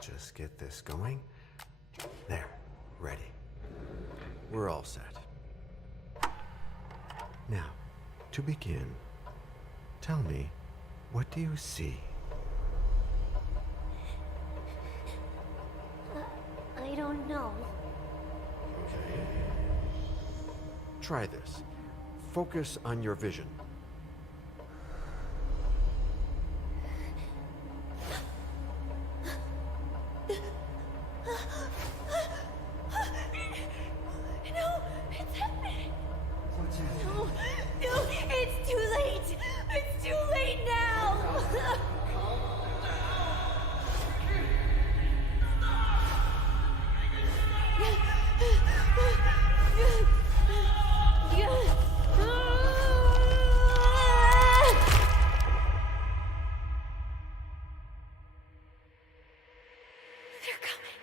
just get this going. There, ready. We're all set. Now, to begin, tell me, what do you see? I don't know. Okay. Try this. Focus on your vision. No, it's happening. What's happening? No, it's too late. It's too late now. They're coming.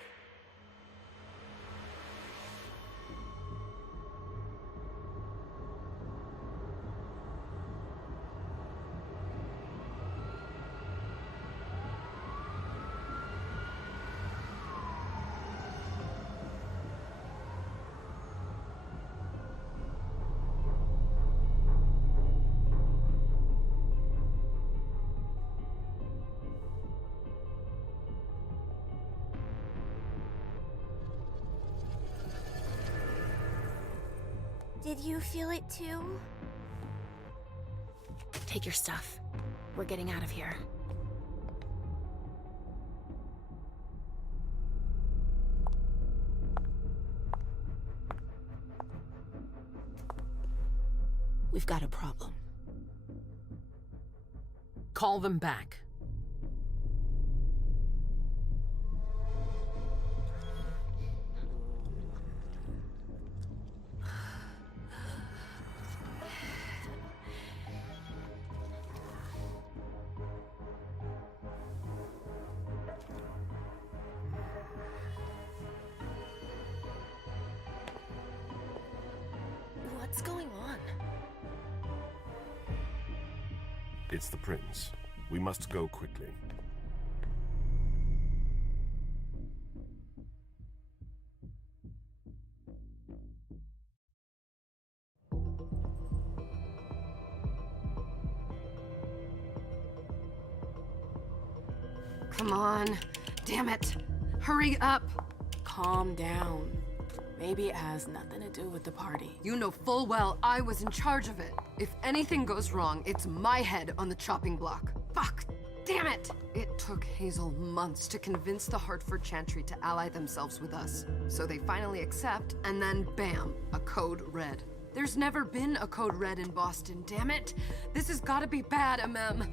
Did you feel it too? Take your stuff. We're getting out of here. We've got a problem. Call them back. What's going on? It's the prince. We must go quickly. Come on. Damn it. Hurry up. Calm down. Maybe it has nothing to do with the party. You know full well I was in charge of it. If anything goes wrong, it's my head on the chopping block. Fuck. Damn it! It took Hazel months to convince the Hartford Chantry to ally themselves with us. So they finally accept, and then bam, a code red. There's never been a code red in Boston, damn it! This has gotta be bad, MM.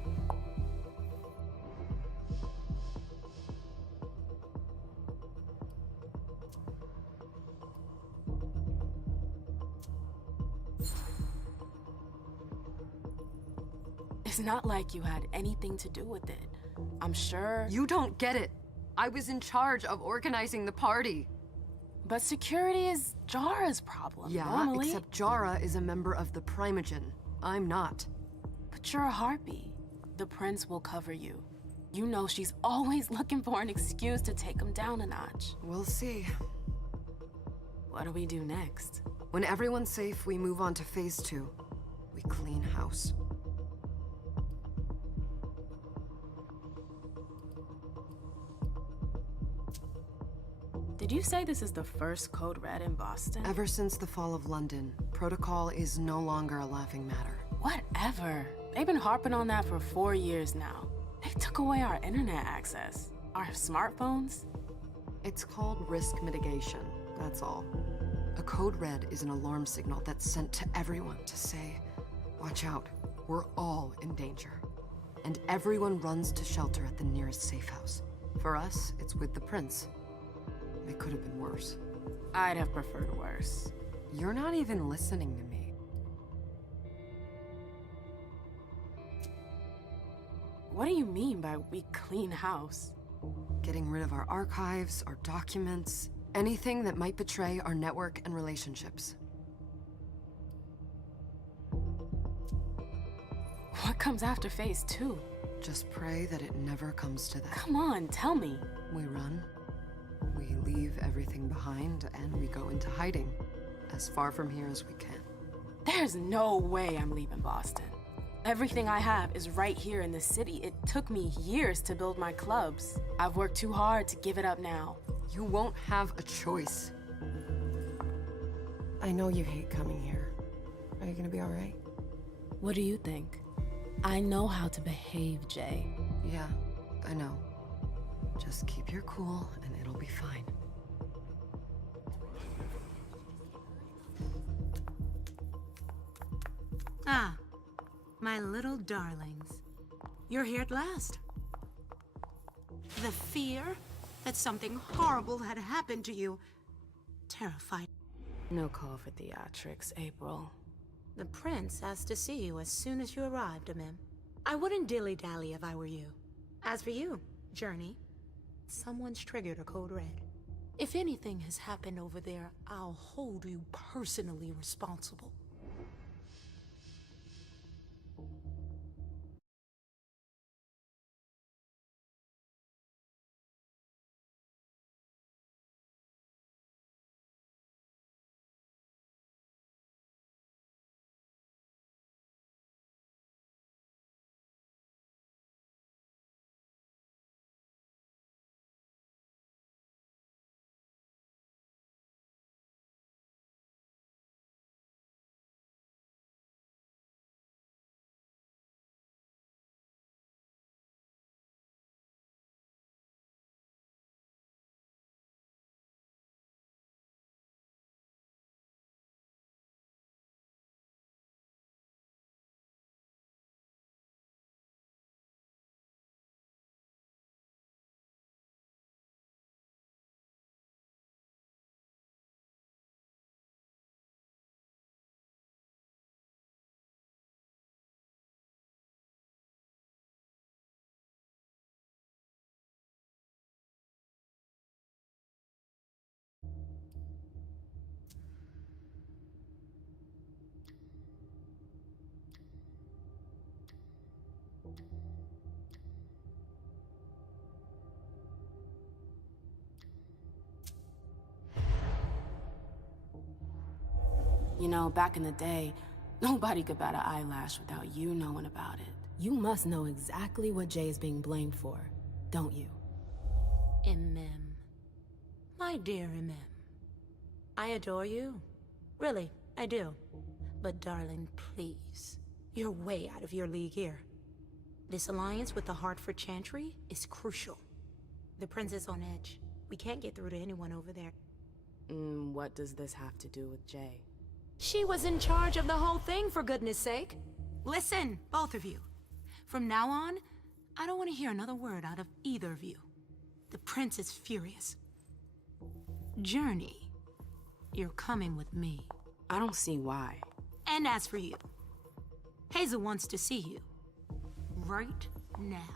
It's not like you had anything to do with it. I'm sure. You don't get it. I was in charge of organizing the party. But security is Jara's problem, Yeah, normally. except Jara is a member of the Primogen. I'm not. But you're a harpy. The prince will cover you. You know she's always looking for an excuse to take him down a notch. We'll see. What do we do next? When everyone's safe, we move on to phase 2. We clean house. Did you say this is the first code red in Boston? Ever since the fall of London, protocol is no longer a laughing matter. Whatever. They've been harping on that for 4 years now. They took away our internet access. Our smartphones. It's called risk mitigation, that's all. A code red is an alarm signal that's sent to everyone to say, watch out, we're all in danger. And everyone runs to shelter at the nearest safe house. For us, it's with the prince. It could have been worse. I'd have preferred worse. You're not even listening to me. What do you mean by we clean house? Getting rid of our archives, our documents, anything that might betray our network and relationships. What comes after phase 2? Just pray that it never comes to that. Come on, tell me. We run, we leave everything behind, and we go into hiding. As far from here as we can. There's no way I'm leaving Boston. Everything I have is right here in the city. It took me years to build my clubs. I've worked too hard to give it up now. You won't have a choice. I know you hate coming here. Are you gonna be all right? What do you think? I know how to behave, Jay. Yeah, I know. Just keep your cool and it'll be fine. Ah, my little darlings. You're here at last. The fear that something horrible had happened to you terrified. No call for theatrics, April. The prince asked to see you as soon as you arrived, Amim. I wouldn't dilly-dally if I were you. As for you, Journey, someone's triggered a code red. If anything has happened over there, I'll hold you personally responsible. You know, back in the day, nobody could bat an eyelash without you knowing about it. You must know exactly what Jay is being blamed for, don't you? Imem. My dear Imem. I adore you. Really, I do. But darling, please. You're way out of your league here. This alliance with the Hartford Chantry is crucial. The prince is on edge. We can't get through to anyone over there. What does this have to do with Jay? She was in charge of the whole thing, for goodness sake. Listen, both of you. From now on, I don't want to hear another word out of either of you. The prince is furious. Journey, you're coming with me. I don't see why. And as for you, Hazel wants to see you. Right now.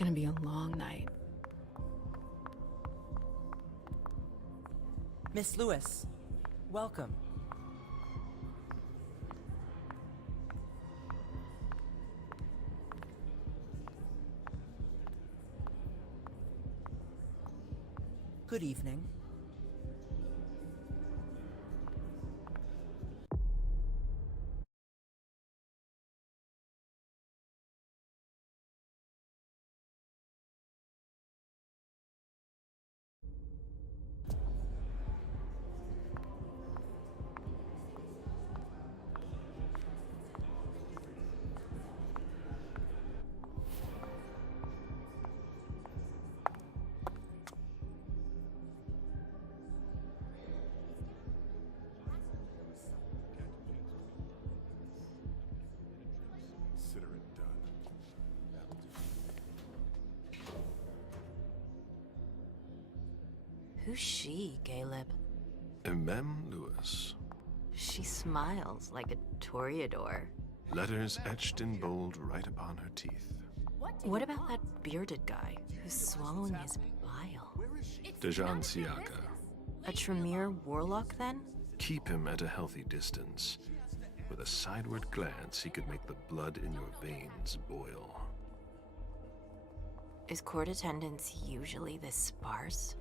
gonna be a long night. Miss Lewis, welcome. Good evening. Consider it done. That'll do. Who's she, Caleb? Mem Lewis. She smiles like a toreador. Letters etched in bold right upon her teeth. What about that bearded guy who's swallowing his bile? Dejan Siaka. A Tremere warlock, then? Keep him at a healthy distance. With a sideward glance, he could make the blood in your veins boil. Is court attendance usually this sparse?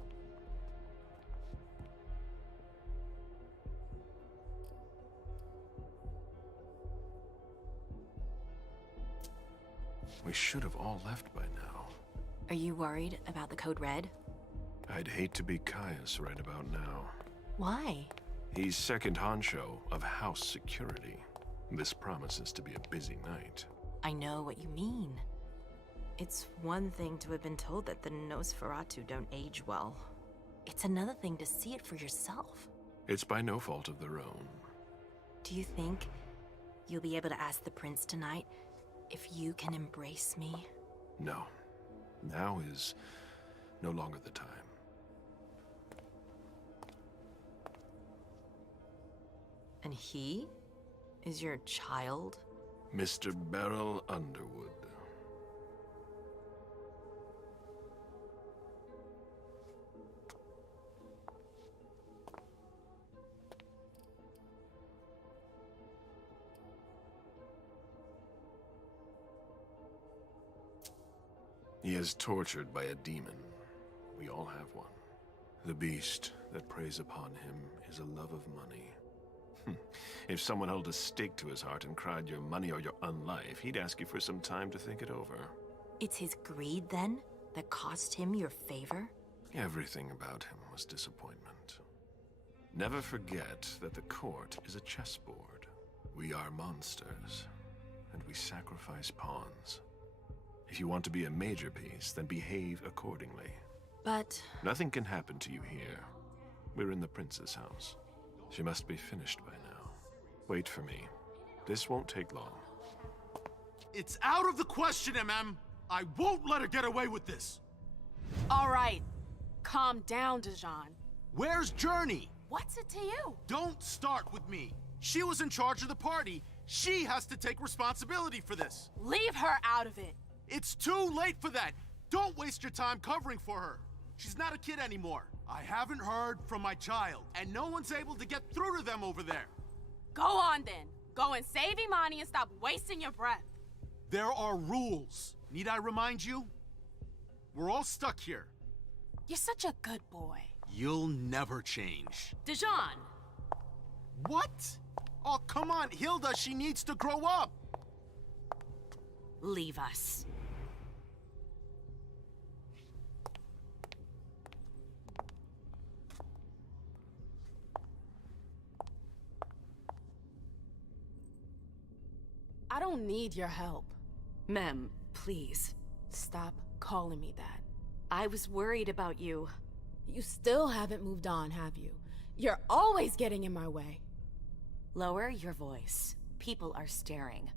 We should have all left by now. Are you worried about the Code Red? I'd hate to be Caius right about now. Why? He's second honcho of house security. This promises to be a busy night. I know what you mean. It's one thing to have been told that the Nosferatu don't age well. It's another thing to see it for yourself. It's by no fault of their own. Do you think you'll be able to ask the prince tonight if you can embrace me? No. Now is no longer the time. And he is your child? Mr. Beryl Underwood. He is tortured by a demon. We all have one. The beast that preys upon him is a love of money. If someone held a stake to his heart and cried your money or your unlife, he'd ask you for some time to think it over. It's his greed, then, that cost him your favor? Everything about him was disappointment. Never forget that the court is a chessboard. We are monsters, and we sacrifice pawns. If you want to be a major piece, then behave accordingly. But Nothing can happen to you here. We're in the prince's house. She must be finished by now. Wait for me. This won't take long. It's out of the question, MM. I won't let her get away with this. All right, calm down, Dejan. Where's Journey? What's it to you? Don't start with me. She was in charge of the party. She has to take responsibility for this. Leave her out of it. It's too late for that. Don't waste your time covering for her. She's not a kid anymore. I haven't heard from my child, and no one's able to get through to them over there. Go on then. Go and save Imani and stop wasting your breath. There are rules. Need I remind you? We're all stuck here. You're such a good boy. You'll never change. Dejan! What? Oh, come on, Hilda, she needs to grow up. leave us. I don't need your help. Mem, please. Stop calling me that. I was worried about you. You still haven't moved on, have you? You're always getting in my way. Lower your voice. People are staring.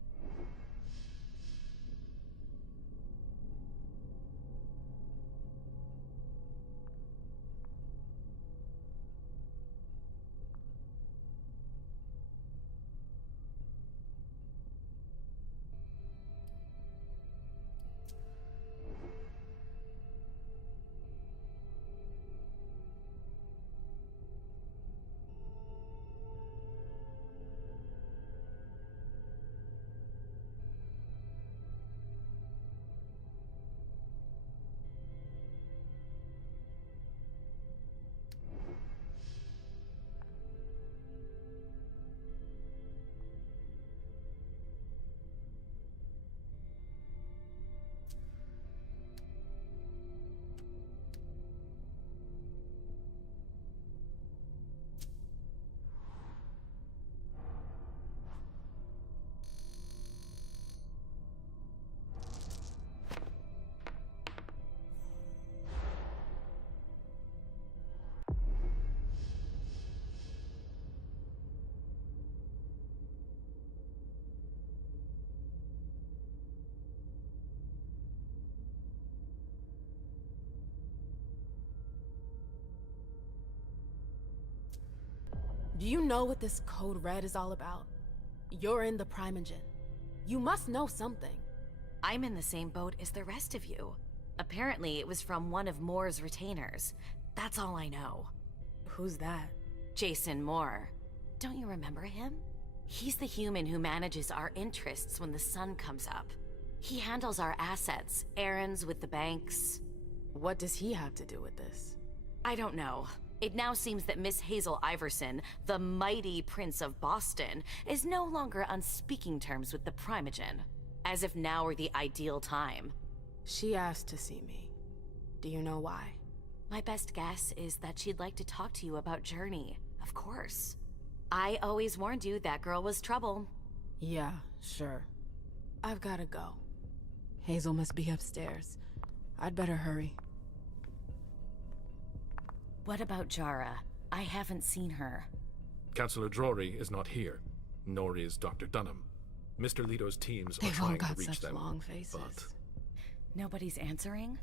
Do you know what this Code Red is all about? You're in the Primogen. You must know something. I'm in the same boat as the rest of you. Apparently, it was from one of Moore's retainers. That's all I know. Who's that? Jason Moore. Don't you remember him? He's the human who manages our interests when the sun comes up. He handles our assets, errands with the banks. What does he have to do with this? I don't know. It now seems that Miss Hazel Iverson, the mighty Prince of Boston, is no longer on speaking terms with the Primogen. As if now were the ideal time. She asked to see me. Do you know why? My best guess is that she'd like to talk to you about Journey, of course. I always warned you that girl was trouble. Yeah, sure. I've gotta go. Hazel must be upstairs. I'd better hurry. What about Jara? I haven't seen her. Councillor Drury is not here, nor is Dr. Dunham. Mr. Leto's teams are They've all trying to got reach such them, long faces. but Nobody's answering?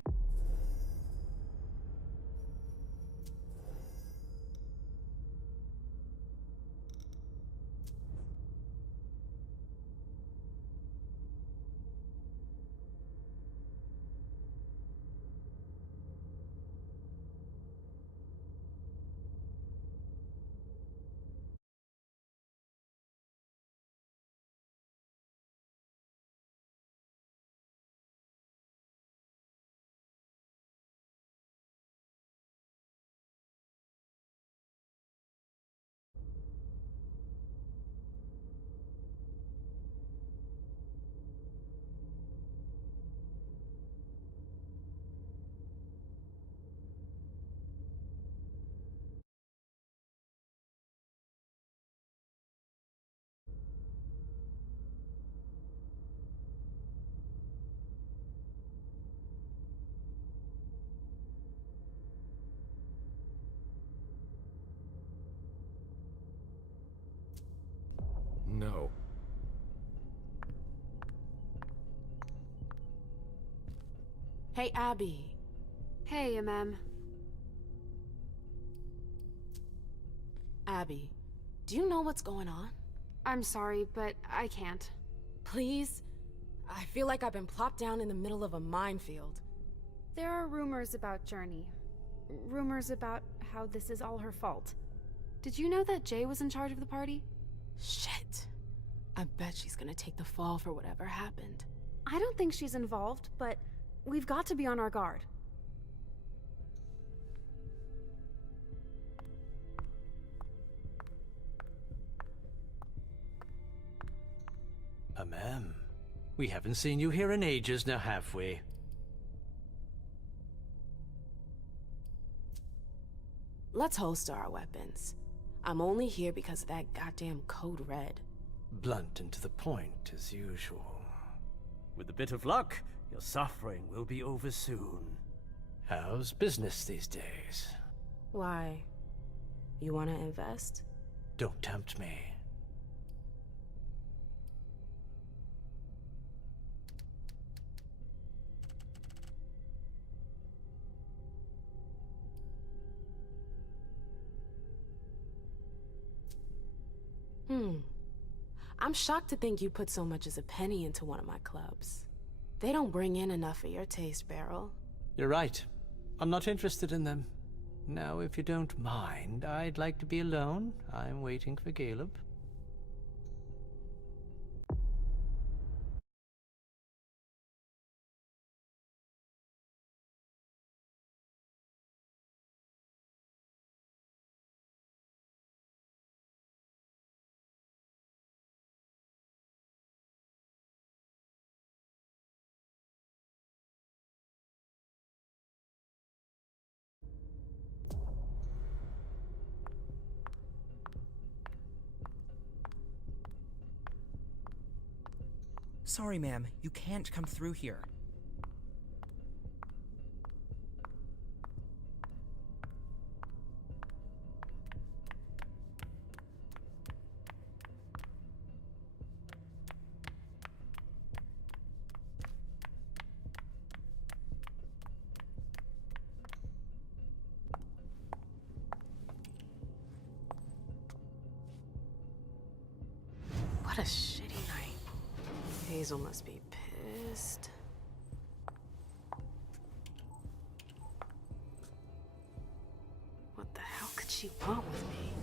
no. Hey, Abby. Hey, Abby, do you know what's going on? I'm sorry, but I can't. Please? I feel like I've been plopped down in the middle of a minefield. There are rumors about Journey. Rumors about how this is all her fault. Did you know that Jay was in charge of the party? Shit. I bet she's gonna take the fall for whatever happened. I don't think she's involved, but we've got to be on our guard. Ma'am, we haven't seen you here in ages now, have we? Let's holster our weapons. I'm only here because of that goddamn Code Red. Blunt and to the point, as usual. With a bit of luck, your suffering will be over soon. How's business these days? Why? You wanna invest? Don't tempt me. I'm shocked to think you put so much as a penny into one of my clubs. They don't bring in enough for your taste, Beryl. You're right. I'm not interested in them. Now, if you don't mind, I'd like to be alone. I'm waiting for Caleb. Sorry, ma'am. You can't come through here. What a shitty night. Hazel must be pissed. What the hell could she want with me?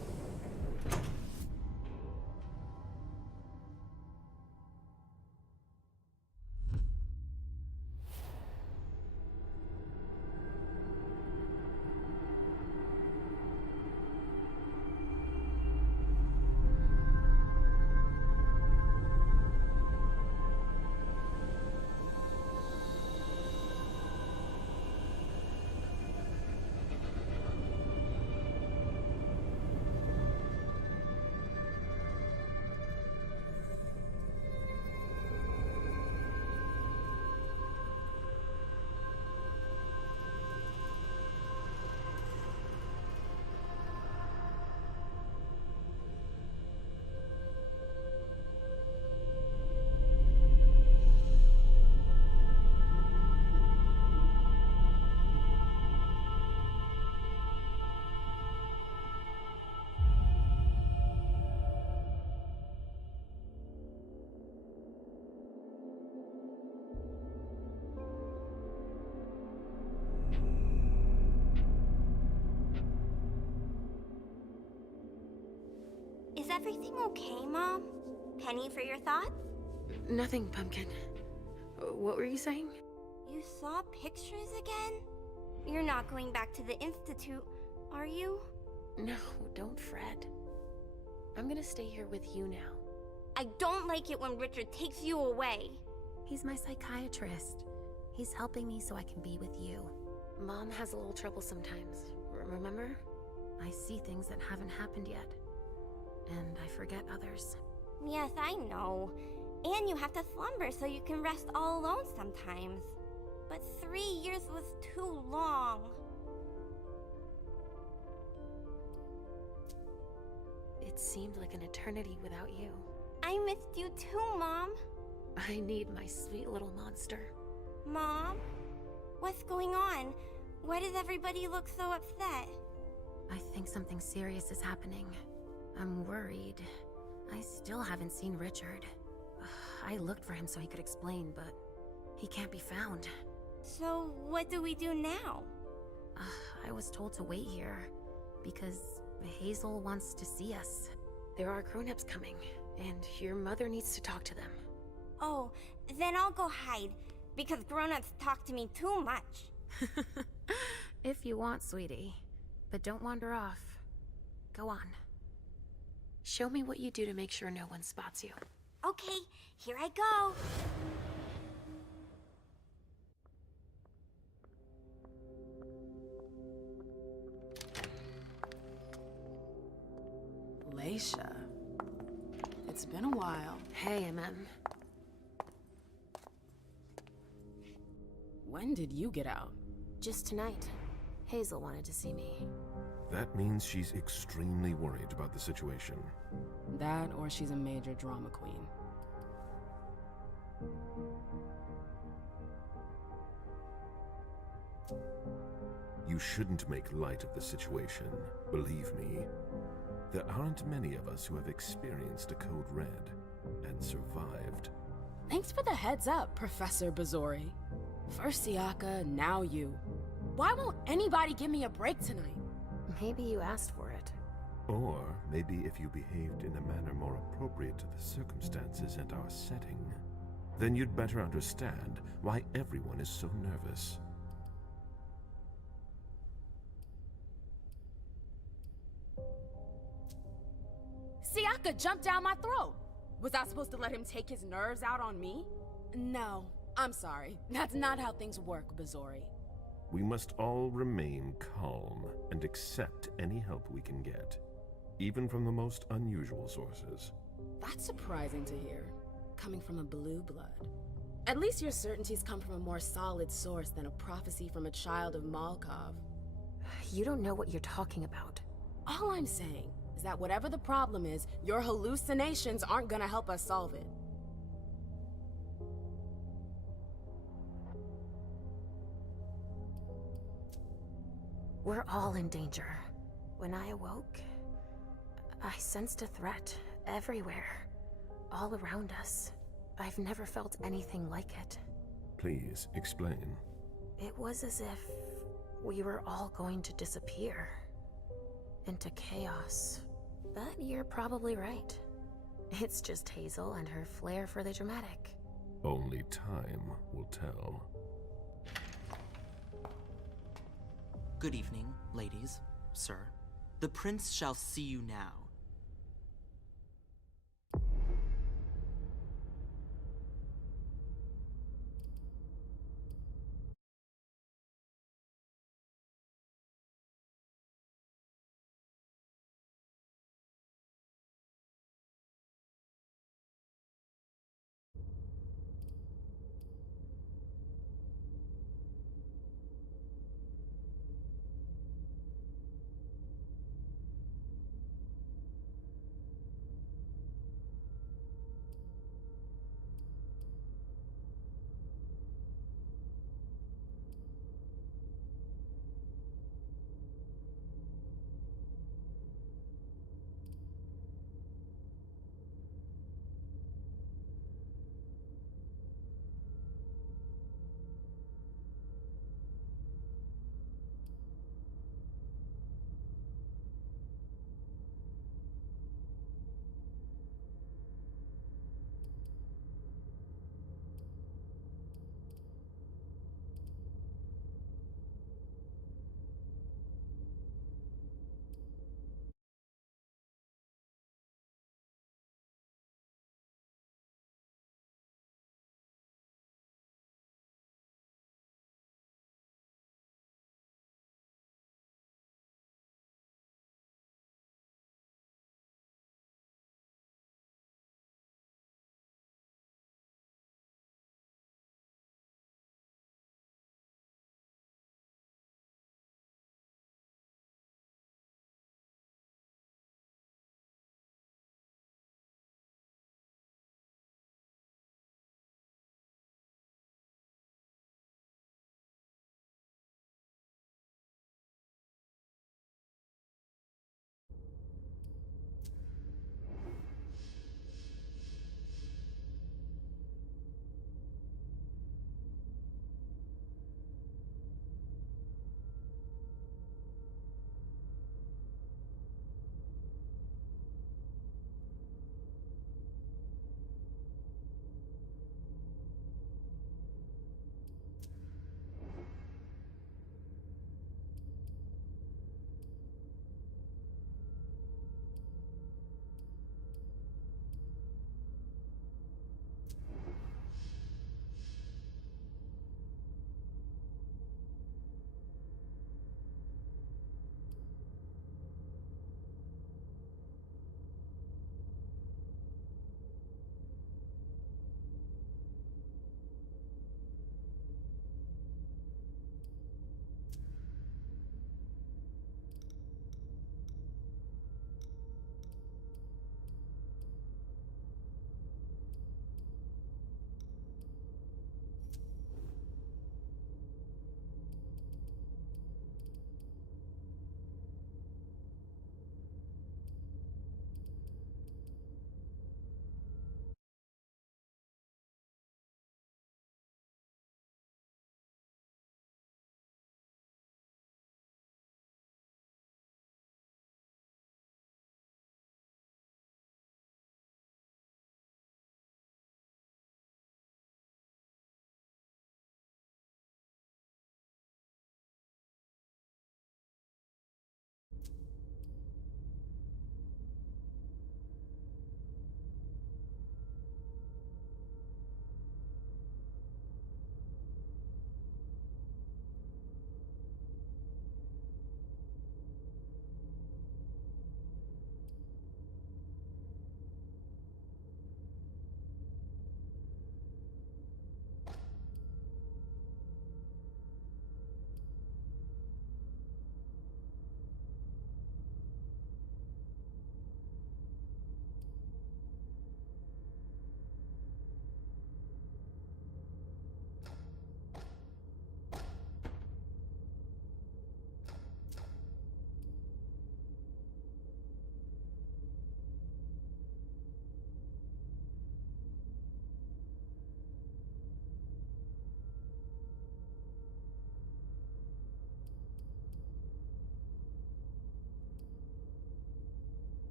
Is everything okay, Mom? Penny for your thoughts? Nothing, Pumpkin. What were you saying? You saw pictures again? You're not going back to the Institute, are you? No, don't fret. I'm gonna stay here with you now. I don't like it when Richard takes you away. He's my psychiatrist. He's helping me so I can be with you. Mom has a little trouble sometimes, remember? I see things that haven't happened yet. And I forget others. Yes, I know. And you have to slumber so you can rest all alone sometimes. But 3 years was too long. It seemed like an eternity without you. I missed you too, Mom. I need my sweet little monster. Mom? What's going on? Why does everybody look so upset? I think something serious is happening. I'm worried. I still haven't seen Richard. I looked for him so he could explain, but he can't be found. So what do we do now? I was told to wait here because Hazel wants to see us. There are grown-ups coming, and your mother needs to talk to them. Oh, then I'll go hide, because grown-ups talk to me too much. If you want, sweetie. But don't wander off. Go on. Show me what you do to make sure no one spots you. Okay, here I go. Leisha. It's been a while. Hey, MM. When did you get out? Just tonight. Hazel wanted to see me. That means she's extremely worried about the situation. That, or she's a major drama queen. You shouldn't make light of the situation. Believe me, there aren't many of us who have experienced a code red and survived. Thanks for the heads up, Professor Bazori. First Siaka, now you. Why won't anybody give me a break tonight? Maybe you asked for it. Or maybe if you behaved in a manner more appropriate to the circumstances and our setting, then you'd better understand why everyone is so nervous. Siaka jumped down my throat. Was I supposed to let him take his nerves out on me? No, I'm sorry. That's not how things work, Bazori. We must all remain calm and accept any help we can get, even from the most unusual sources. That's surprising to hear, coming from a blue blood. At least your certainties come from a more solid source than a prophecy from a child of Malkov. You don't know what you're talking about. All I'm saying is that whatever the problem is, your hallucinations aren't gonna help us solve it. We're all in danger. When I awoke, I sensed a threat everywhere. all around us. I've never felt anything like it. Please, explain. It was as if we were all going to disappear into chaos. But you're probably right. It's just Hazel and her flair for the dramatic. Only time will tell. Good evening, ladies, sir. The prince shall see you now.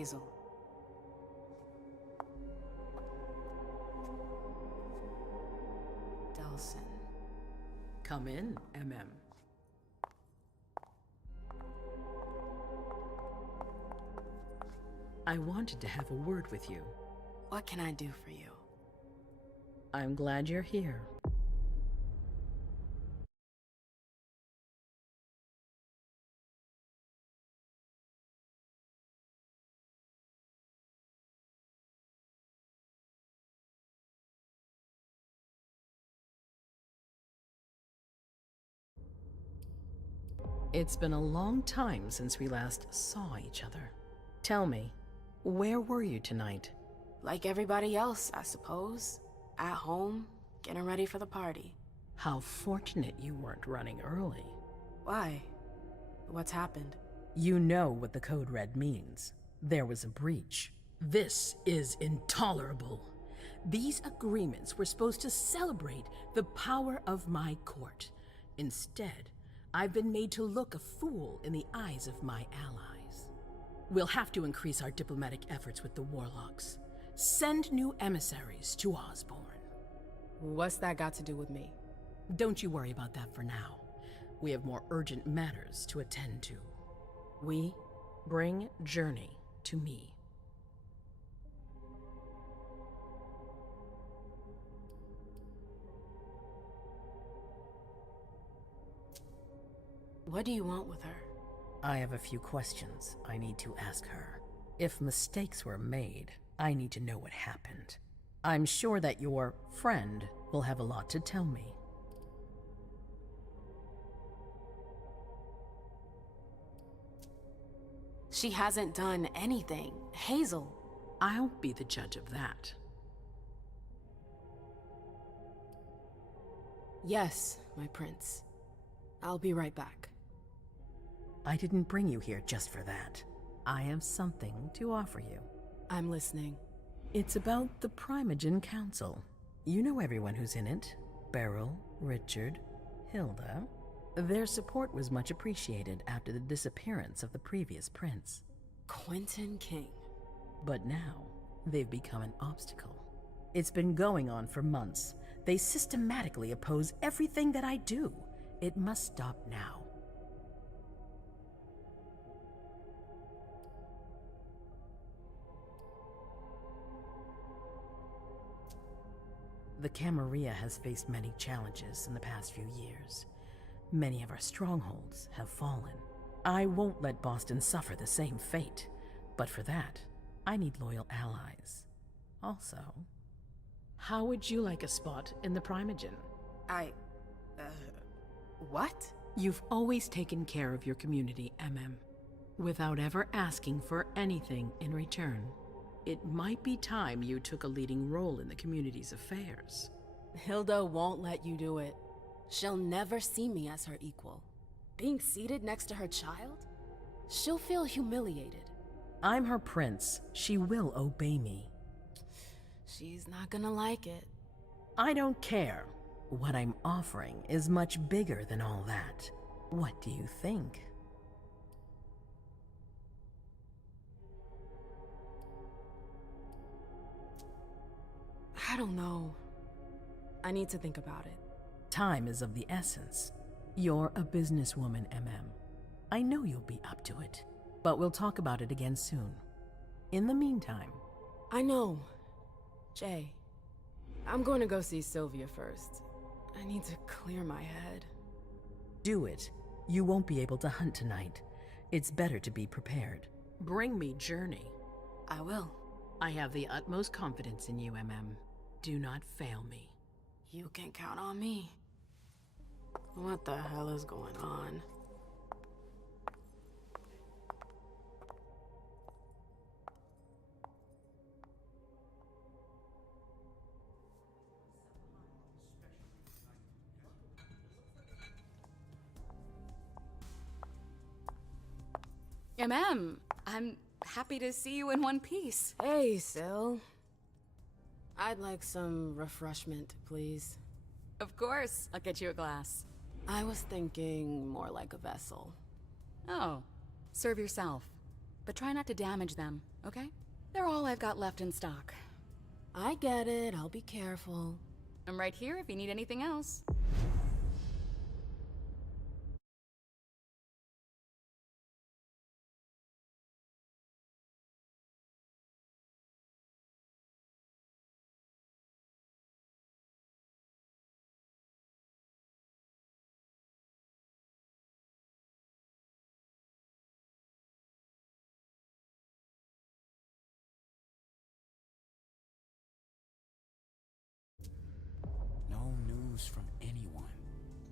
Hazel. Delson. Come in, MM. I wanted to have a word with you. What can I do for you? I'm glad you're here. It's been a long time since we last saw each other. Tell me, where were you tonight? Like everybody else, I suppose. At home, getting ready for the party. How fortunate you weren't running early. Why? What's happened? You know what the Code Red means. There was a breach. This is intolerable. These agreements were supposed to celebrate the power of my court. Instead, I've been made to look a fool in the eyes of my allies. We'll have to increase our diplomatic efforts with the Warlocks. Send new emissaries to Osborne. What's that got to do with me? Don't you worry about that for now. We have more urgent matters to attend to. We bring Journey to me. What do you want with her? I have a few questions I need to ask her. If mistakes were made, I need to know what happened. I'm sure that your friend will have a lot to tell me. She hasn't done anything. Hazel. I'll be the judge of that. Yes, my prince. I'll be right back. I didn't bring you here just for that. I have something to offer you. I'm listening. It's about the Primogen Council. You know everyone who's in it. Beryl, Richard, Hilda. Their support was much appreciated after the disappearance of the previous prince. Quentin King. But now, they've become an obstacle. It's been going on for months. They systematically oppose everything that I do. It must stop now. The Camarilla has faced many challenges in the past few years. Many of our strongholds have fallen. I won't let Boston suffer the same fate, but for that, I need loyal allies. Also, how would you like a spot in the Primogen? What? You've always taken care of your community, MM, without ever asking for anything in return. It might be time you took a leading role in the community's affairs. Hilda won't let you do it. She'll never see me as her equal. Being seated next to her child? She'll feel humiliated. I'm her prince. She will obey me. She's not gonna like it. I don't care. What I'm offering is much bigger than all that. What do you think? I don't know. I need to think about it. Time is of the essence. You're a businesswoman, MM. I know you'll be up to it, but we'll talk about it again soon. In the meantime... I know. Jay, I'm going to go see Sylvia first. I need to clear my head. Do it. You won't be able to hunt tonight. It's better to be prepared. Bring me Journey. I will. I have the utmost confidence in you, MM. Do not fail me. You can count on me. What the hell is going on? I'm happy to see you in one piece. Hey, Syl. I'd like some refreshment, please. Of course, I'll get you a glass. I was thinking more like a vessel. Oh, serve yourself. But try not to damage them. okay? They're all I've got left in stock. I get it. I'll be careful. I'm right here if you need anything else. No news from anyone.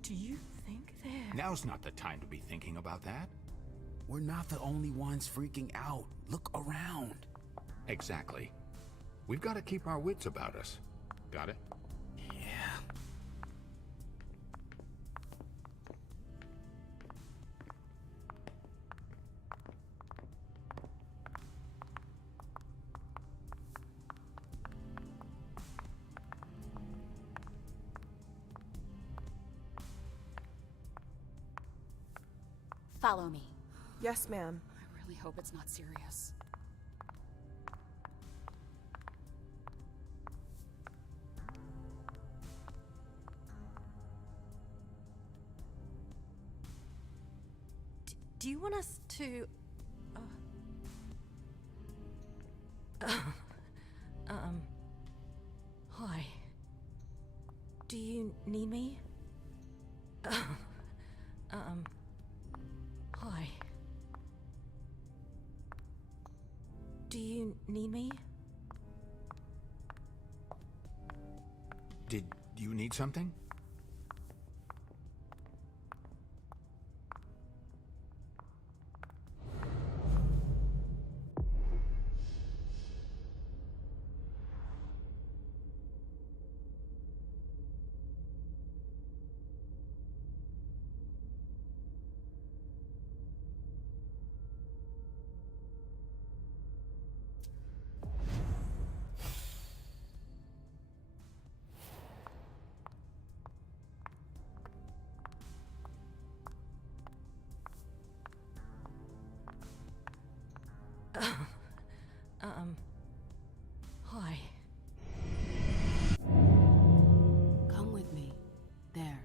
Do you think they're... Now's not the time to be thinking about that. We're not the only ones freaking out. Look around. Exactly. We've got to keep our wits about us. Got it? Yeah. Follow me. Yes, ma'am. I really hope it's not serious. Do you want us to... Hi. Do you need me? Hi. Do you need me? Did you need something? Hi. Come with me. There.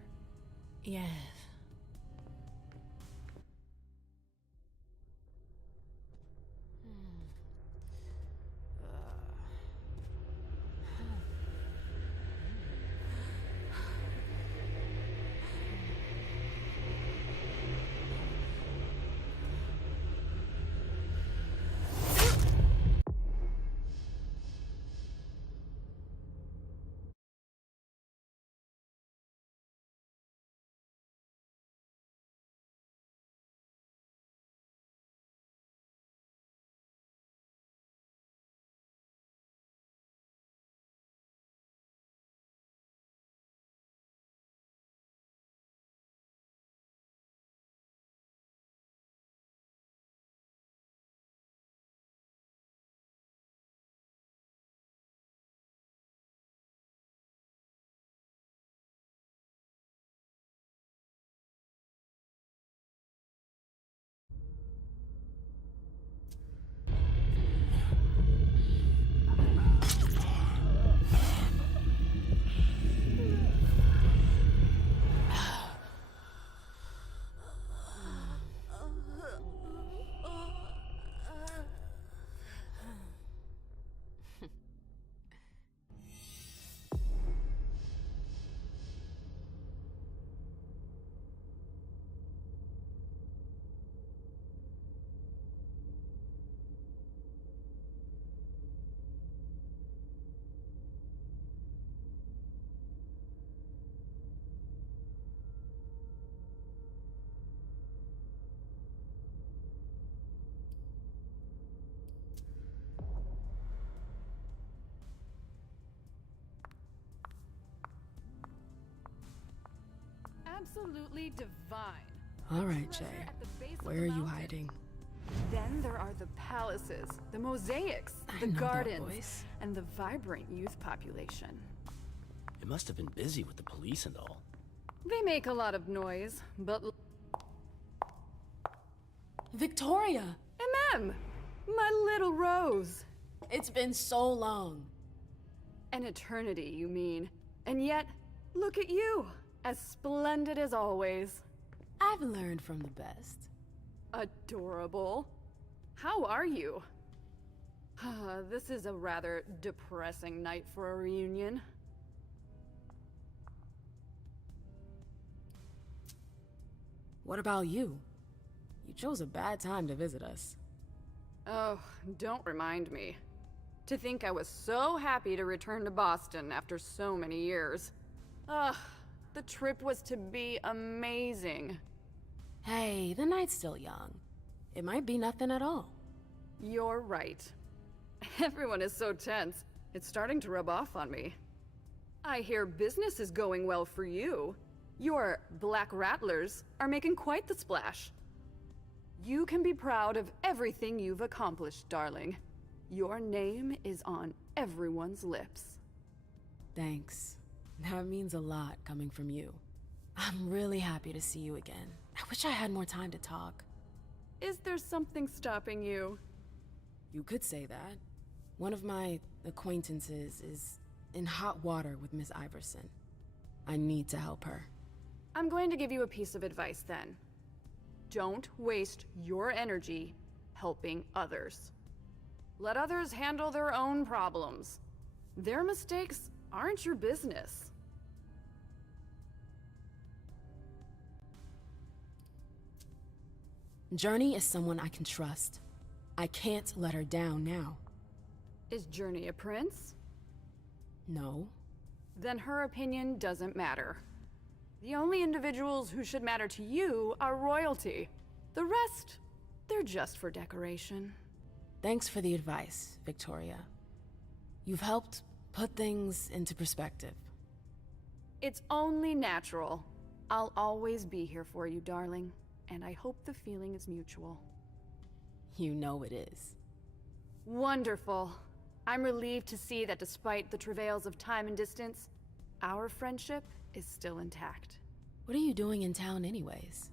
Yes. Absolutely divine. All right, Jay. Where are you hiding? Then there are the palaces, the mosaics, the gardens, and the vibrant youth population. It must have been busy with the police and all. They make a lot of noise, but... Victoria! MM! My little Rose. It's been so long. An eternity, you mean. And yet, look at you, as splendid as always. I've learned from the best. Adorable. How are you? This is a rather depressing night for a reunion. What about you? You chose a bad time to visit us. Oh, don't remind me. To think I was so happy to return to Boston after so many years. Ugh, the trip was to be amazing. Hey, the night's still young. It might be nothing at all. You're right. Everyone is so tense. It's starting to rub off on me. I hear business is going well for you. Your Black Rattlers are making quite the splash. You can be proud of everything you've accomplished, darling. Your name is on everyone's lips. Thanks. That means a lot coming from you. I'm really happy to see you again. I wish I had more time to talk. Is there something stopping you? You could say that. One of my acquaintances is in hot water with Miss Iverson. I need to help her. I'm going to give you a piece of advice then. Don't waste your energy helping others. Let others handle their own problems. Their mistakes aren't your business. Journey is someone I can trust. I can't let her down now. Is Journey a prince? No. Then her opinion doesn't matter. The only individuals who should matter to you are royalty. The rest, they're just for decoration. Thanks for the advice, Victoria. You've helped put things into perspective. It's only natural. I'll always be here for you, darling. And I hope the feeling is mutual. You know it is. Wonderful. I'm relieved to see that despite the travails of time and distance, our friendship is still intact. What are you doing in town anyways?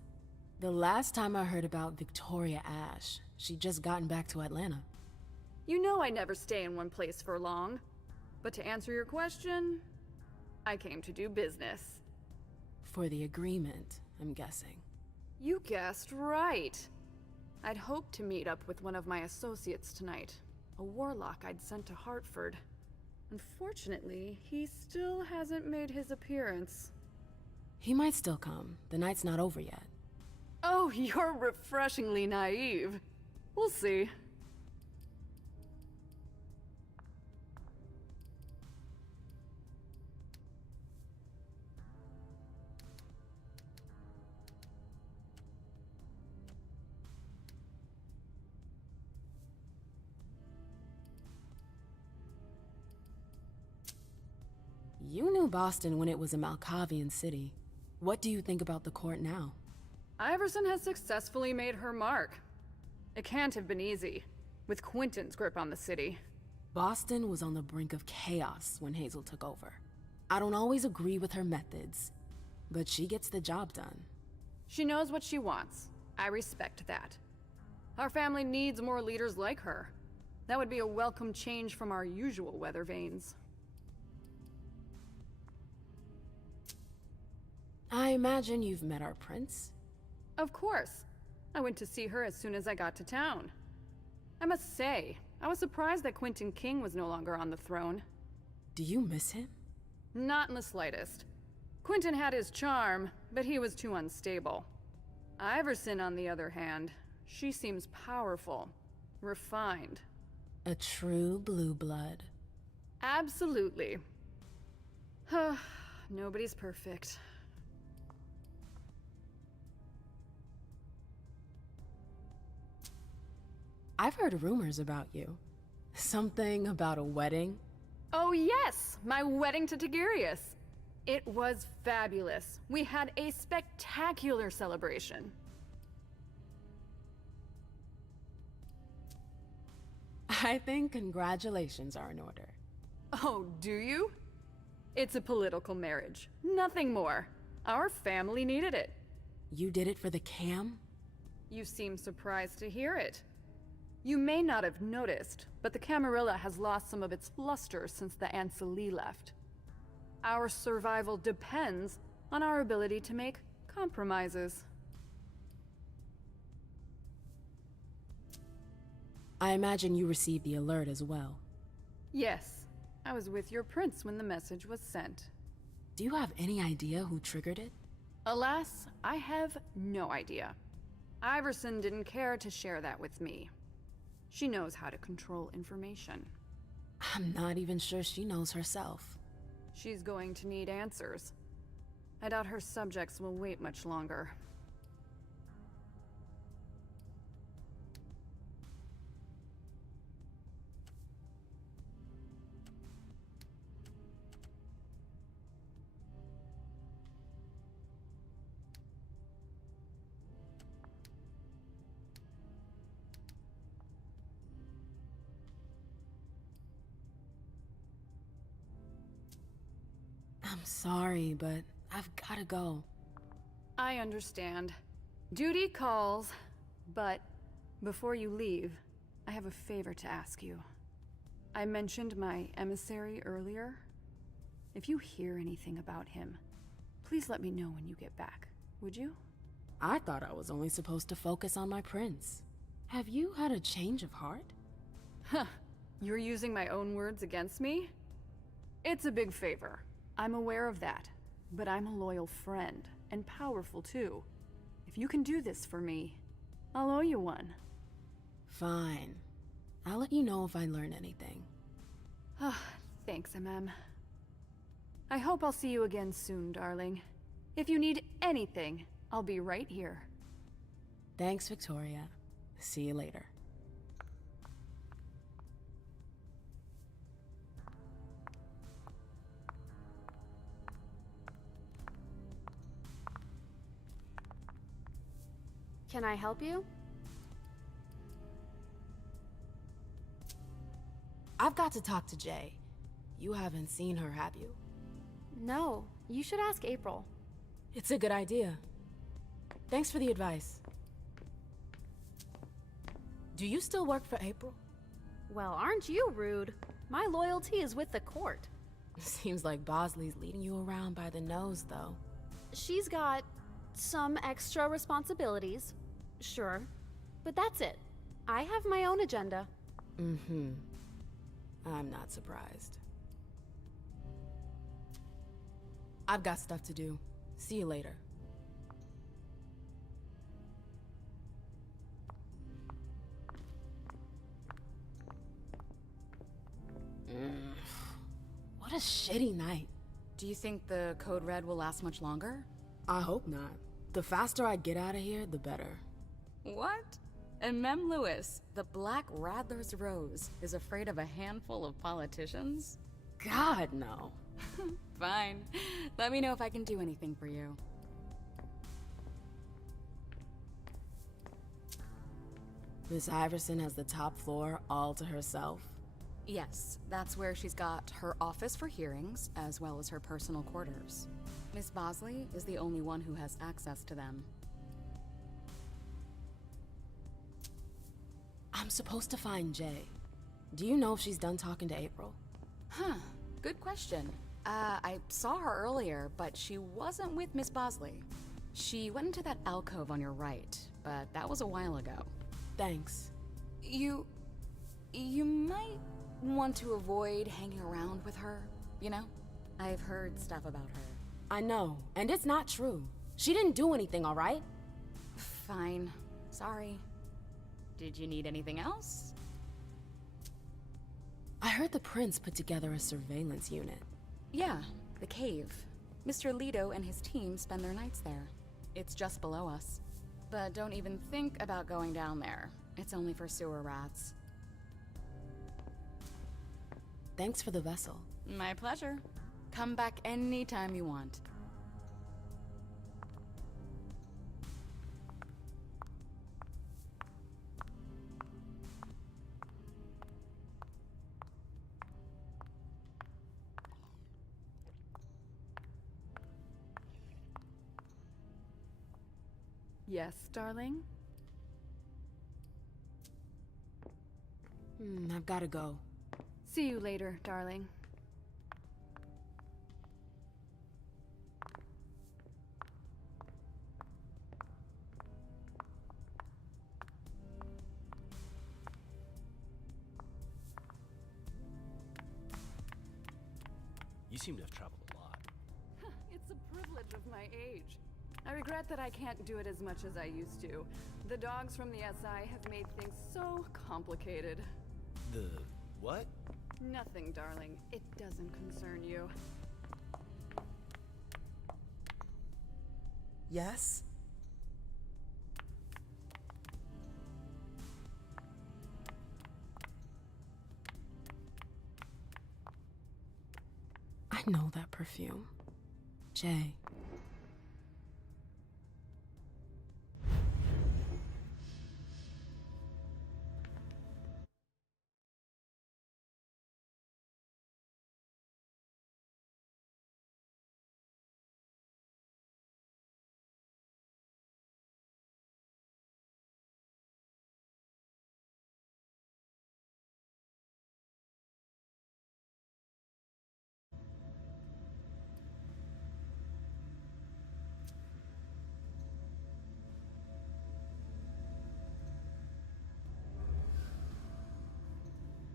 The last time I heard about Victoria Ash, she'd just gotten back to Atlanta. You know I never stay in one place for long. But to answer your question, I came to do business. For the agreement, I'm guessing. You guessed right. I'd hoped to meet up with one of my associates tonight, a warlock I'd sent to Hartford. Unfortunately, he still hasn't made his appearance. He might still come. The night's not over yet. Oh, you're refreshingly naive. We'll see. You knew Boston when it was a Malkavian city. What do you think about the court now? Iverson has successfully made her mark. It can't have been easy, with Quentin's grip on the city. Boston was on the brink of chaos when Hazel took over. I don't always agree with her methods, but she gets the job done. She knows what she wants. I respect that. Our family needs more leaders like her. That would be a welcome change from our usual weather vanes. I imagine you've met our prince? Of course. I went to see her as soon as I got to town. I must say, I was surprised that Quentin King was no longer on the throne. Do you miss him? Not in the slightest. Quentin had his charm, but he was too unstable. Iverson, on the other hand, she seems powerful, refined. A true blue blood. Absolutely. Nobody's perfect. I've heard rumors about you. Something about a wedding? Oh yes, my wedding to Tigurius. It was fabulous. We had a spectacular celebration. I think congratulations are in order. Oh, do you? It's a political marriage, nothing more. Our family needed it. You did it for the cam? You seem surprised to hear it. You may not have noticed, but the Camarilla has lost some of its luster since the Ancili left. Our survival depends on our ability to make compromises. I imagine you received the alert as well. Yes, I was with your prince when the message was sent. Do you have any idea who triggered it? Alas, I have no idea. Iverson didn't care to share that with me. She knows how to control information. I'm not even sure she knows herself. She's going to need answers. I doubt her subjects will wait much longer. I'm sorry, but I've gotta go. I understand. Duty calls, but before you leave, I have a favor to ask you. I mentioned my emissary earlier. If you hear anything about him, please let me know when you get back, would you? I thought I was only supposed to focus on my prince. Have you had a change of heart? Huh. You're using my own words against me? It's a big favor. I'm aware of that, but I'm a loyal friend, and powerful too. If you can do this for me, I'll owe you one. Fine. I'll let you know if I learn anything. Thanks, MM. I hope I'll see you again soon, darling. If you need anything, I'll be right here. Thanks, Victoria. See you later. Can I help you? I've got to talk to Jay. You haven't seen her, have you? No, you should ask April. It's a good idea. Thanks for the advice. Do you still work for April? Well, aren't you rude? My loyalty is with the court. Seems like Bosley's leading you around by the nose, though. She's got some extra responsibilities, sure, but that's it. I have my own agenda. Mm-hmm. I'm not surprised. I've got stuff to do. See you later. What a shitty night. Do you think the Code Red will last much longer? I hope not. The faster I get out of here, the better. What? And Mem Lewis, the Black Rattler's Rose, is afraid of a handful of politicians? God, no. Fine. Let me know if I can do anything for you. Miss Iverson has the top floor all to herself? Yes, that's where she's got her office for hearings, as well as her personal quarters. Miss Bosley is the only one who has access to them. I'm supposed to find Jay. Do you know if she's done talking to April? Huh, good question. I saw her earlier, but she wasn't with Miss Bosley. She went into that alcove on your right, but that was a while ago. Thanks. You might want to avoid hanging around with her, you know? I've heard stuff about her. I know, and it's not true. She didn't do anything, all right? Fine. Sorry. Did you need anything else? I heard the prince put together a surveillance unit. Yeah, the cave. Mr. Leto and his team spend their nights there. It's just below us. But don't even think about going down there. It's only for sewer rats. Thanks for the vessel. My pleasure. Come back anytime you want. Yes, darling? I've gotta go. See you later, darling. You seem to have traveled a lot. It's a privilege of my age. I regret that I can't do it as much as I used to. The dogs from the SI have made things so complicated. The what? Nothing, darling. It doesn't concern you. Yes? I know that perfume. Jay.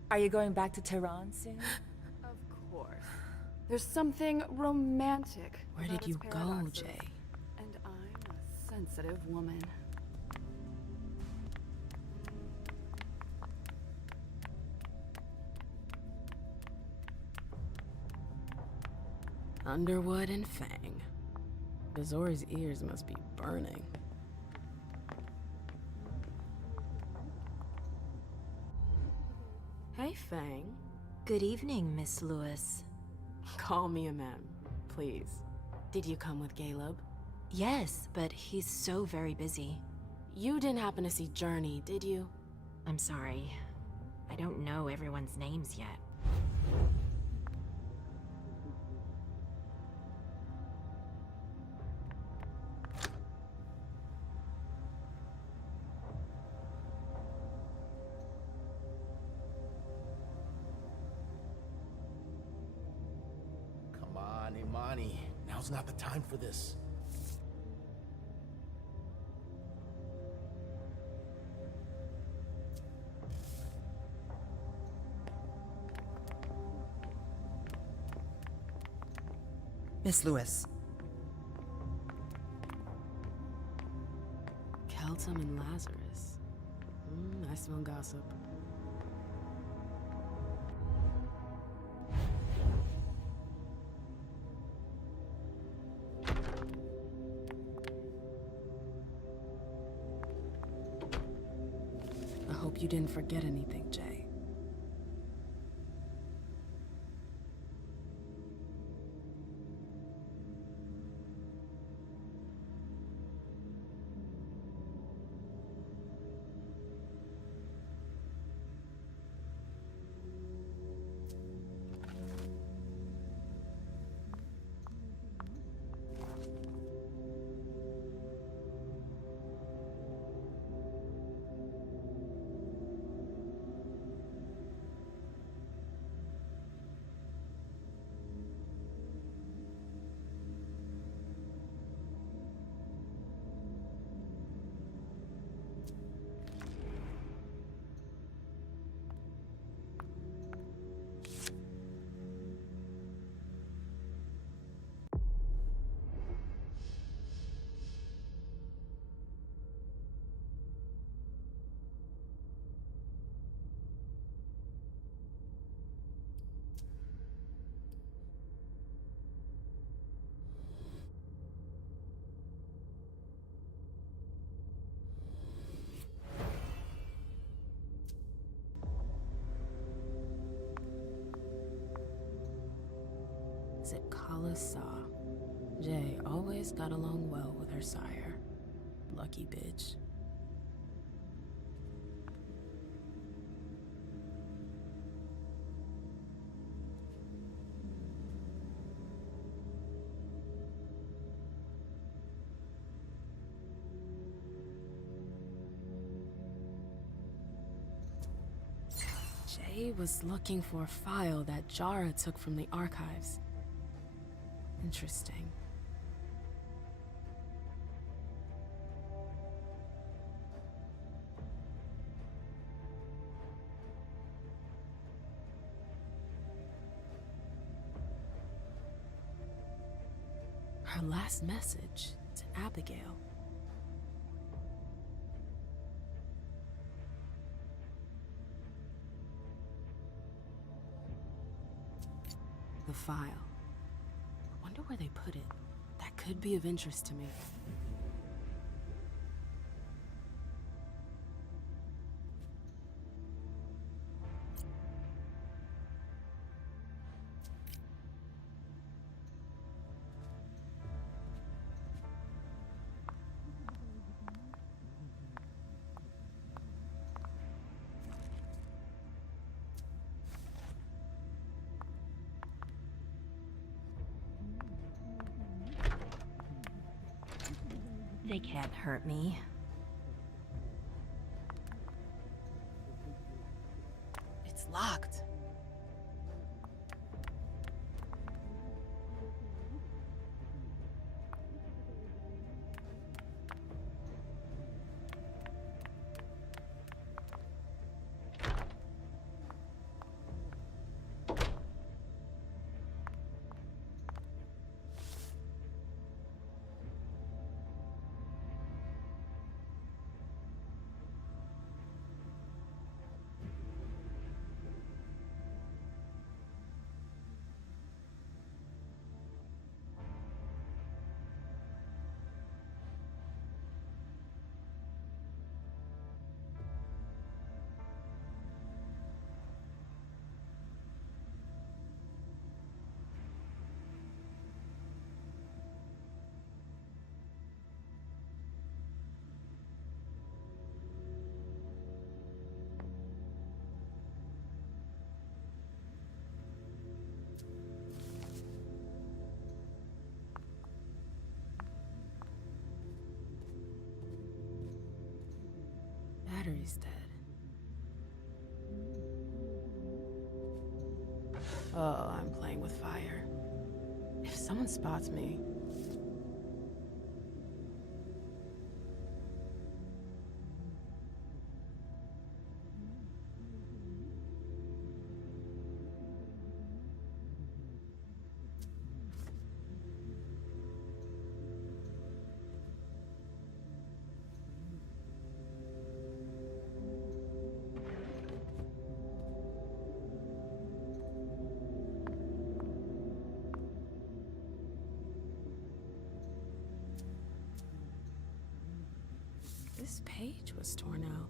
Are you going back to Tehran soon? Of course. There's something romantic. Where about did you its go, paradoxes. Jay? And I'm a sensitive woman. Underwood and Fang. Bazori's ears must be burning. Hey, Fang. Good evening, Miss Lewis. Call me a ma'am, please. Did you come with Caleb? Yes, but he's so very busy. You didn't happen to see Journey, did you? I'm sorry. I don't know everyone's names yet. Come on, Imani. Now's not the time for this. Miss Lewis. Keltum and Lazarus. I smell gossip. I hope you didn't forget anything, Jay. Is it Kala Sa? Jay always got along well with her sire. Lucky bitch. Faye was looking for a file that Jara took from the archives. Interesting. Her last message to Abigail. The file. I wonder where they put it. That could be of interest to me. They can't hurt me. It's locked. Battery's dead. Oh, I'm playing with fire. If someone spots me... This page was torn out.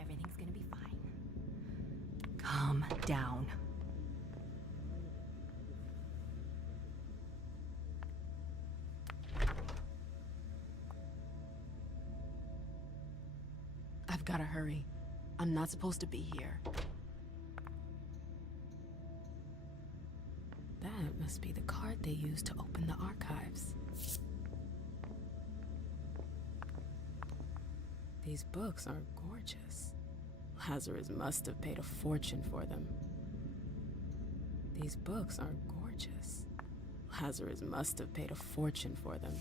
Everything's gonna be fine. Calm down. I've gotta hurry. I'm not supposed to be here. That must be the card they used to open the archives. These books are gorgeous. Lazarus must have paid a fortune for them. These books are gorgeous. Lazarus must have paid a fortune for them.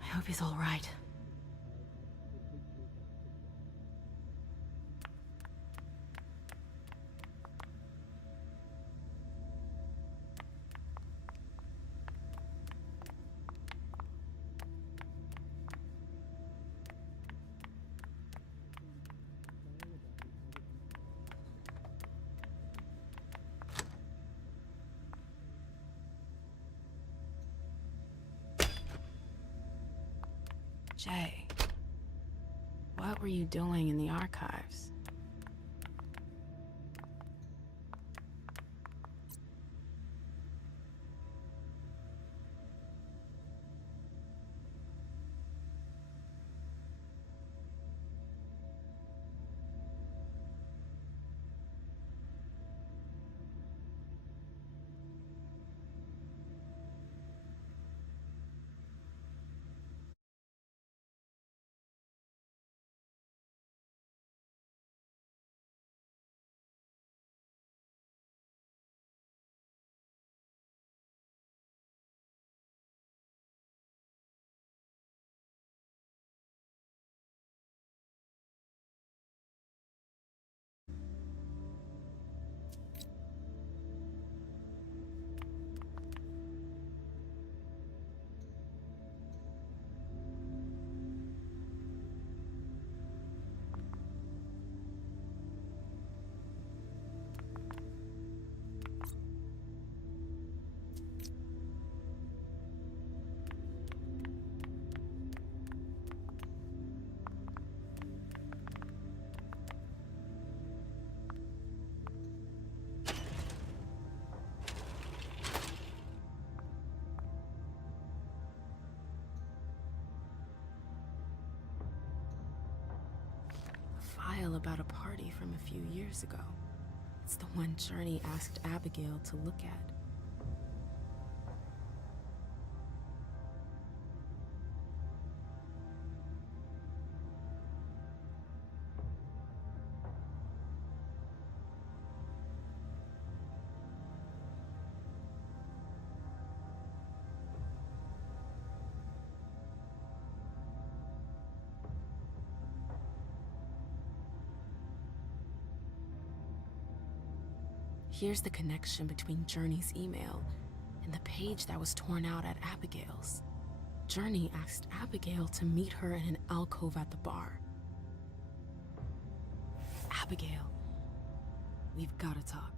I hope he's all right. Jay, what were you doing in the archives? File about a party from a few years ago. It's the one Journey asked Abigail to look at. Here's the connection between Journey's email and the page that was torn out at Abigail's. Journey asked Abigail to meet her in an alcove at the bar. Abigail, we've got to talk.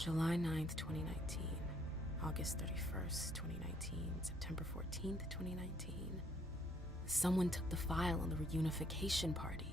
July 9th, 2019. August 31st, 2019. September 14th, 2019. Someone took the file on the reunification party.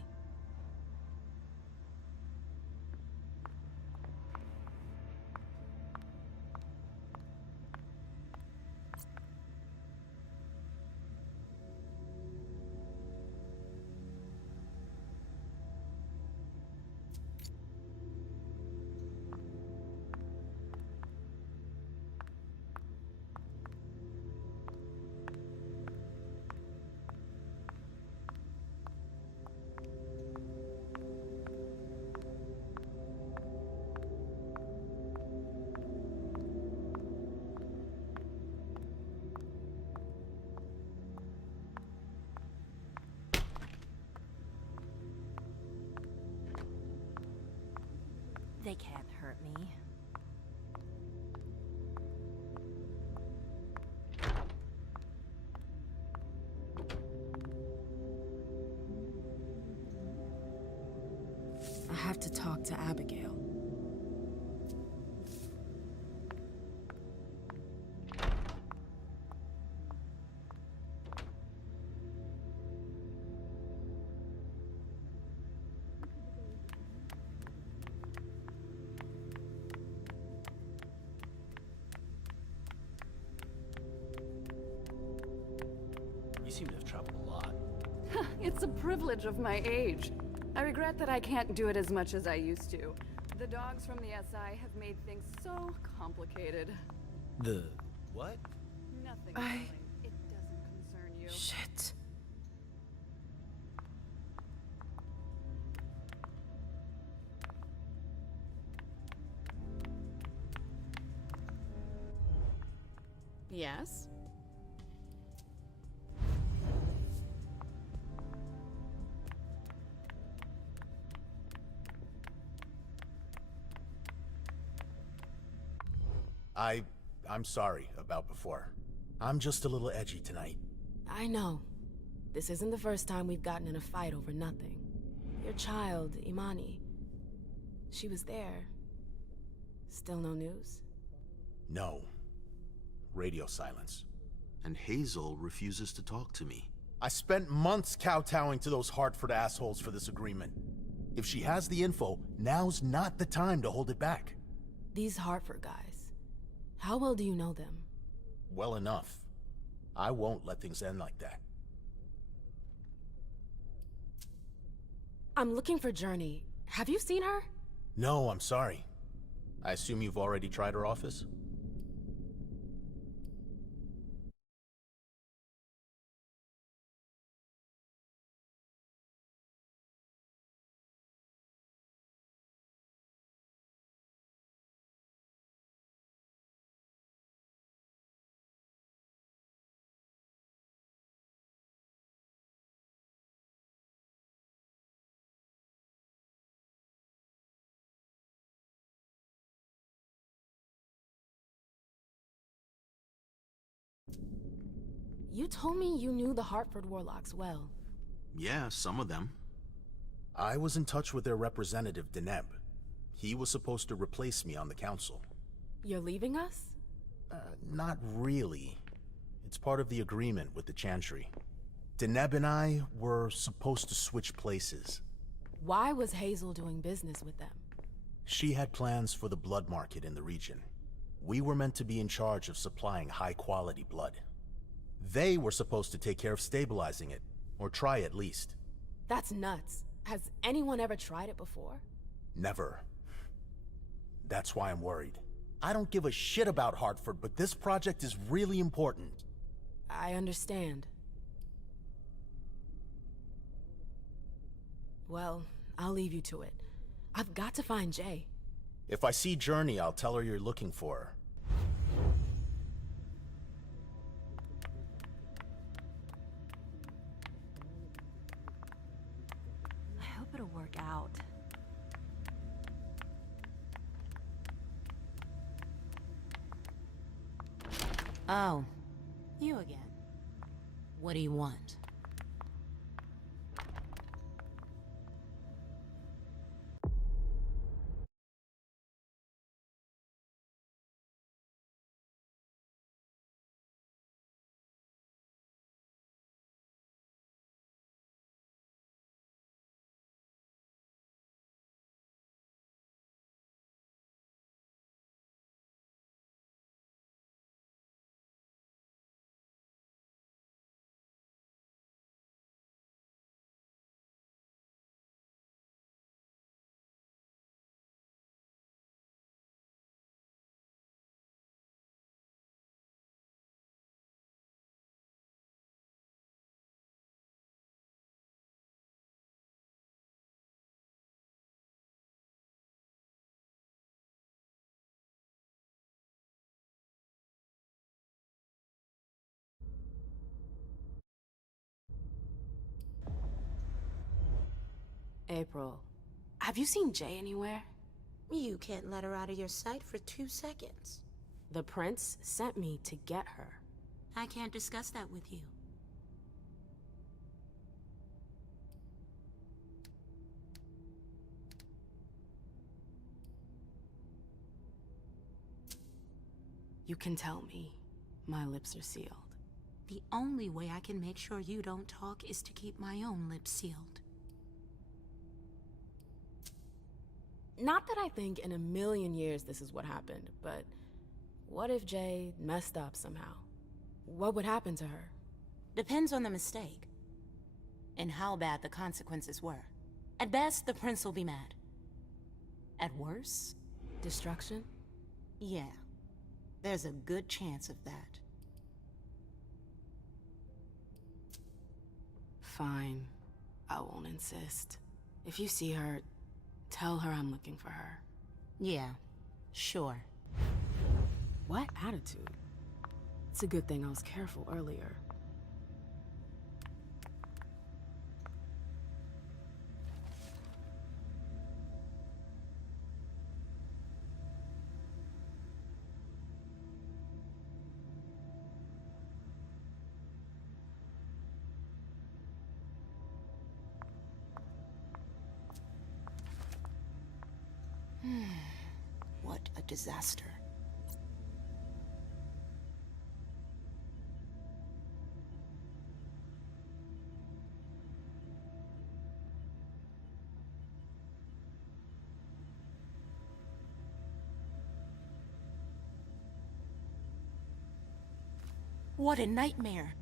They can't hurt me. I have to talk to Abigail. You seem to have traveled a lot. It's a privilege of my age. I regret that I can't do it as much as I used to. The dogs from the SI have made things so complicated. The what? Nothing, darling. It doesn't concern you. Shit. Yes? I'm sorry about before. I'm just a little edgy tonight. I know. This isn't the first time we've gotten in a fight over nothing. Your child, Imani. She was there. Still no news? No. Radio silence. And Hazel refuses to talk to me. I spent months kowtowing to those Hartford assholes for this agreement. If she has the info, now's not the time to hold it back. These Hartford guys. How well do you know them? Well enough. I won't let things end like that. I'm looking for Journey. Have you seen her? No, I'm sorry. I assume you've already tried her office? You told me you knew the Hartford Warlocks well. Yeah, some of them. I was in touch with their representative, Deneb. He was supposed to replace me on the council. You're leaving us? Not really. It's part of the agreement with the Chantry. Deneb and I were supposed to switch places. Why was Hazel doing business with them? She had plans for the blood market in the region. We were meant to be in charge of supplying high-quality blood. They were supposed to take care of stabilizing it, or try at least. That's nuts. Has anyone ever tried it before? Never. That's why I'm worried. I don't give a shit about Hartford, but this project is really important. I understand. Well, I'll leave you to it. I've got to find Jay. If I see Journey, I'll tell her you're looking for her. I hope it'll work out. Oh, you again. What do you want? April, have you seen Jay anywhere? You can't let her out of your sight for 2 seconds. The prince sent me to get her. I can't discuss that with you. You can tell me. My lips are sealed. The only way I can make sure you don't talk is to keep my own lips sealed. Not that I think in a million years this is what happened, but what if Jay messed up somehow? What would happen to her? Depends on the mistake. And how bad the consequences were. At best, the prince will be mad. At worst, destruction? Yeah. There's a good chance of that. Fine. I won't insist. If you see her, tell her I'm looking for her. Yeah, sure. What attitude? It's a good thing I was careful earlier. What a disaster. What a nightmare.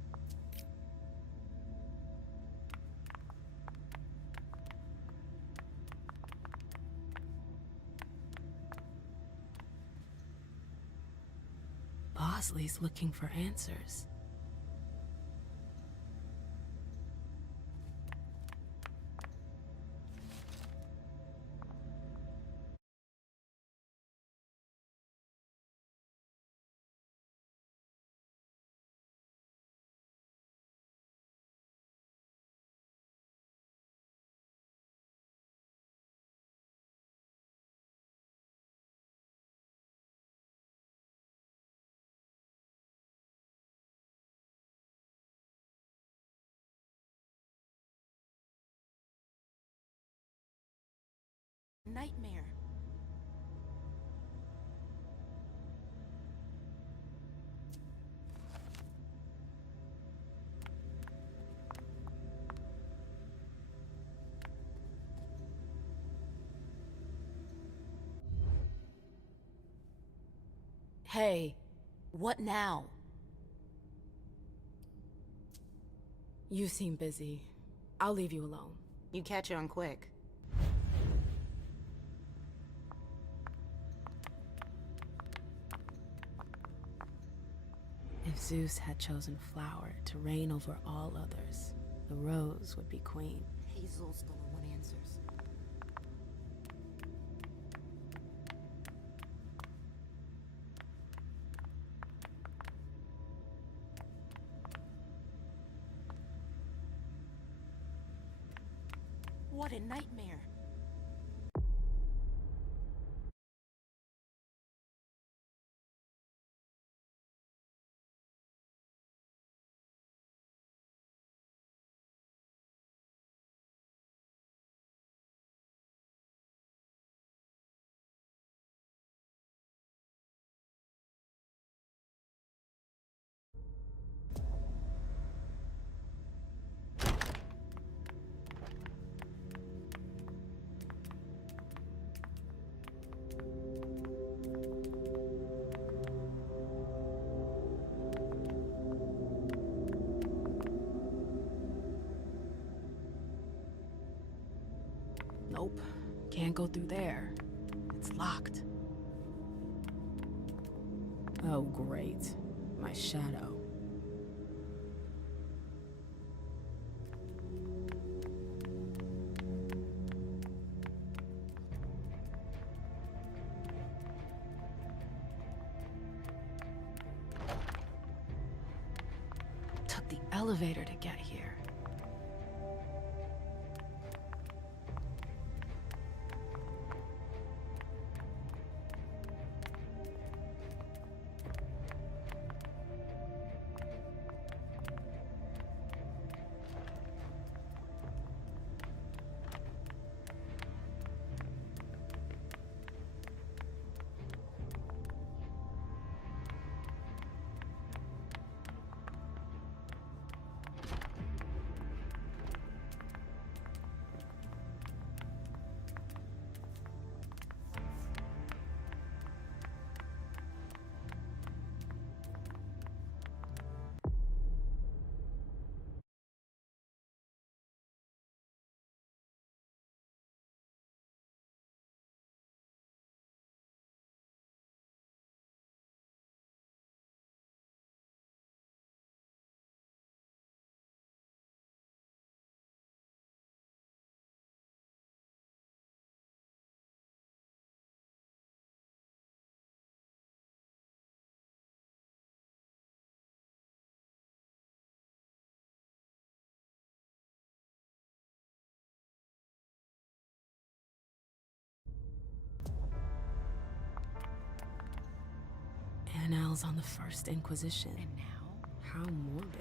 Bosley's looking for answers. Nightmare. Hey. What now? You seem busy. I'll leave you alone. You catch on quick. If Zeus had chosen Flower to reign over all others, the Rose would be queen. Hazel's gonna want answers. What a nightmare. Nope. Can't go through there. It's locked. Oh, great. My shadow. Took the elevator to get here. Parnell's on the First Inquisition. And now? How morbid.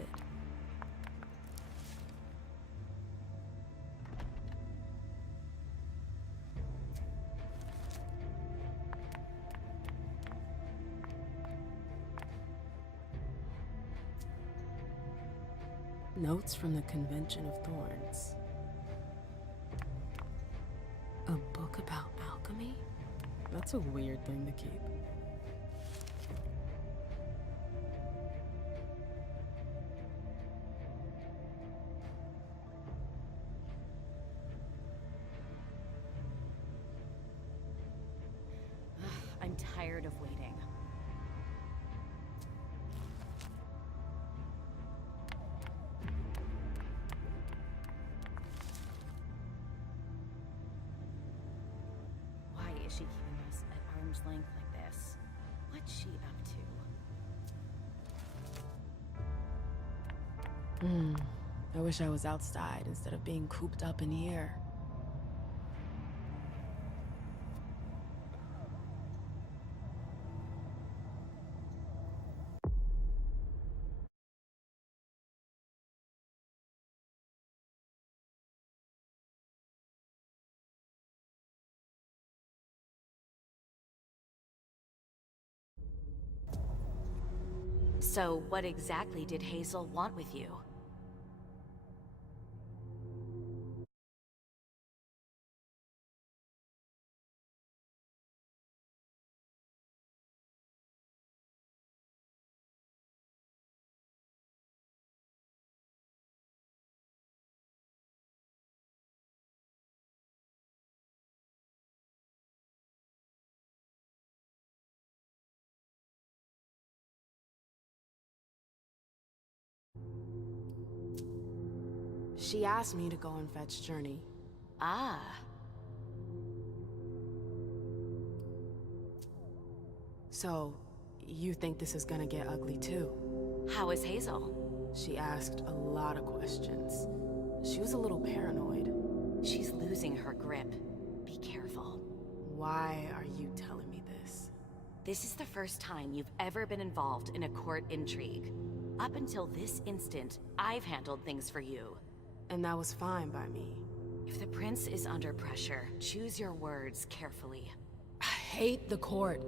Notes from the Convention of Thorns. A book about alchemy? That's a weird thing to keep. I'm tired of waiting. Why is she keeping us at arm's length like this? What's she up to? I wish I was outside instead of being cooped up in here. So, what exactly did Hazel want with you? She asked me to go and fetch Journey. Ah. So, you think this is gonna get ugly too? How is Hazel? She asked a lot of questions. She was a little paranoid. She's losing her grip. Be careful. Why are you telling me this? This is the first time you've ever been involved in a court intrigue. Up until this instant, I've handled things for you. And that was fine by me. If the prince is under pressure, choose your words carefully. I hate the court.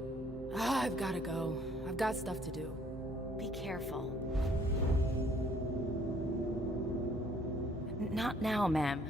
I've gotta go. I've got stuff to do. Be careful. Not now, ma'am.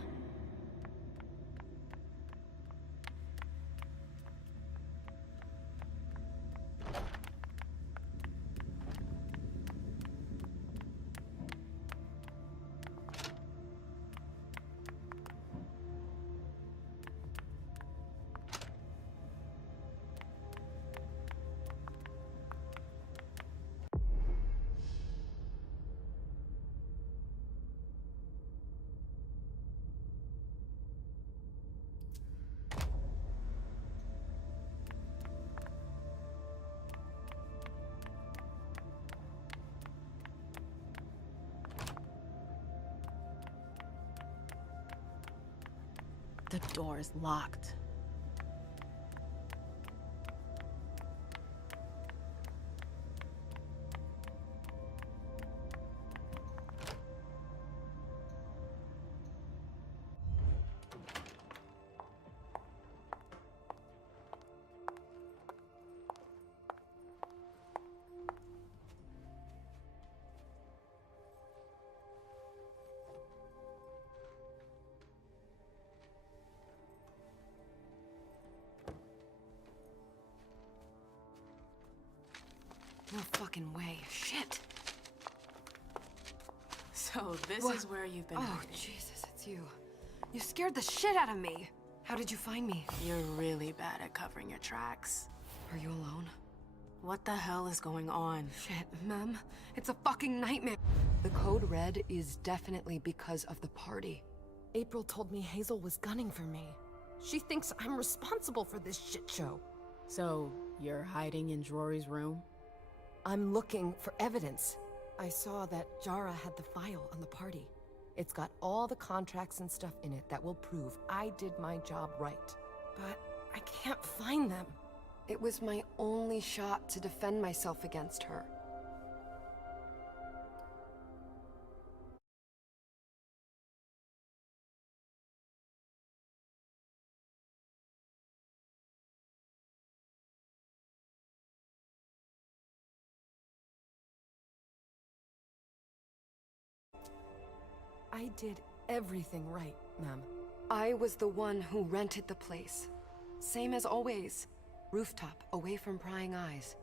The door is locked. No fucking way. Shit. So this is where you've been Oh, hiding. Jesus, it's you. You scared the shit out of me. How did you find me? You're really bad at covering your tracks. Are you alone? What the hell is going on? Shit, Mem. It's a fucking nightmare. The code red is definitely because of the party. April told me Hazel was gunning for me. She thinks I'm responsible for this shit show. So, you're hiding in Drury's room? I'm looking for evidence. I saw that Jara had the file on the party. It's got all the contracts and stuff in it that will prove I did my job right. But I can't find them. It was my only shot to defend myself against her. I did everything right, ma'am. I was the one who rented the place. Same as always. Rooftop, away from prying eyes.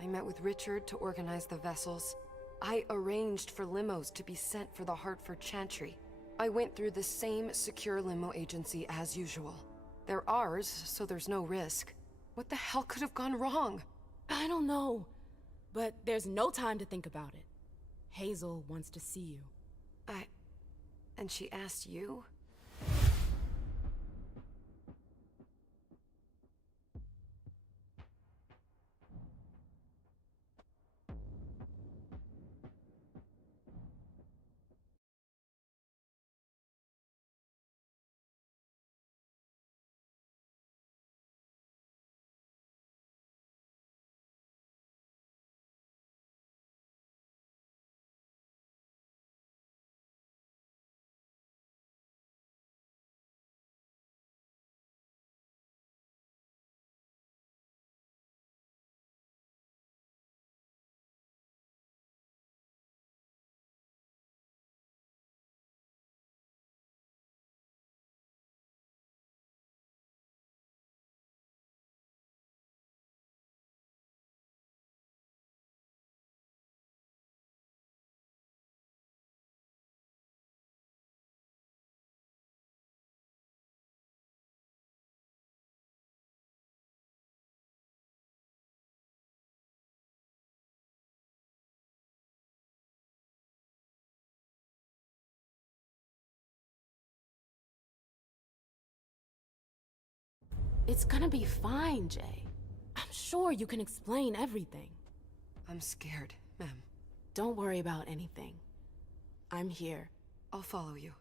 I met with Richard to organize the vessels. I arranged for limos to be sent for the Hartford Chantry. I went through the same secure limo agency as usual. They're ours, so there's no risk. What the hell could have gone wrong? I don't know, but there's no time to think about it. Hazel wants to see you. And she asked you? It's gonna be fine, Jay. I'm sure you can explain everything. I'm scared, ma'am. Don't worry about anything. I'm here. I'll follow you.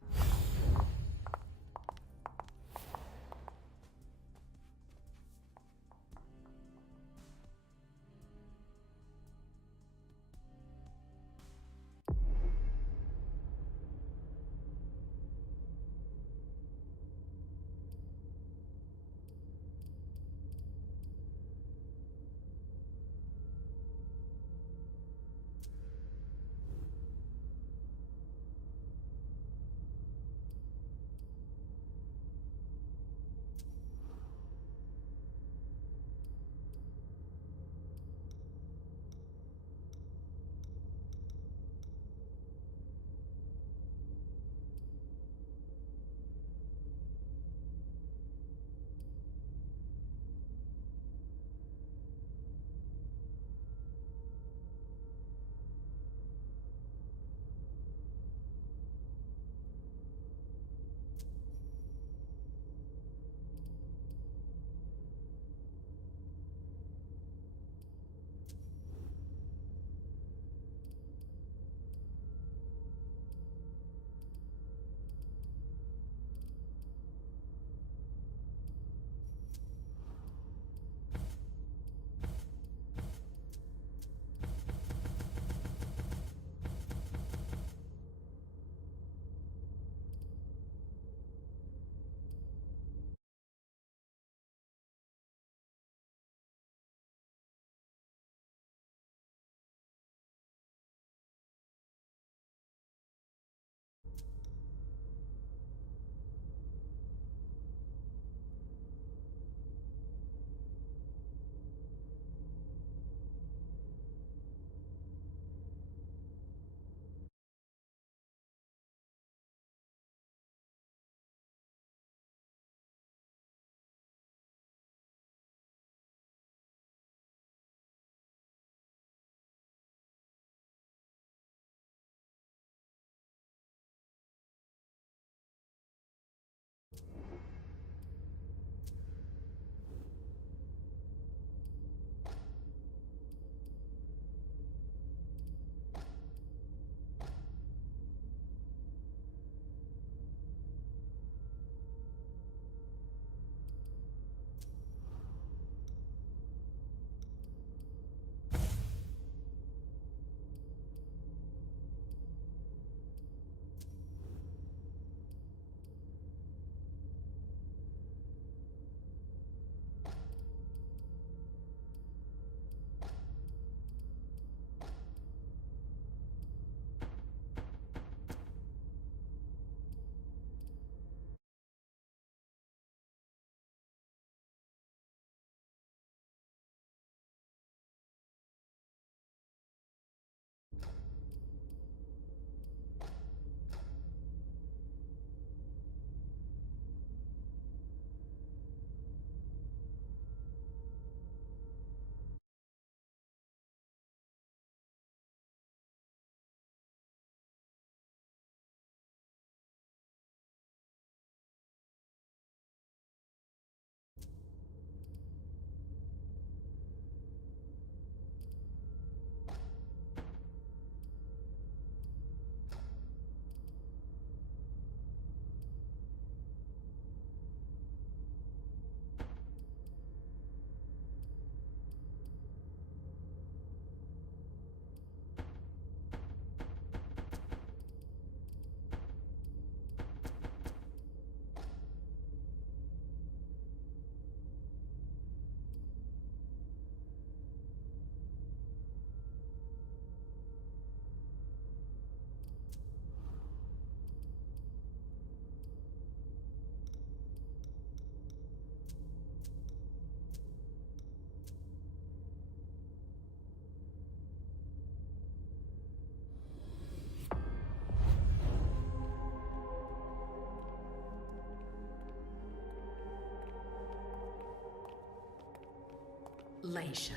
Leisha,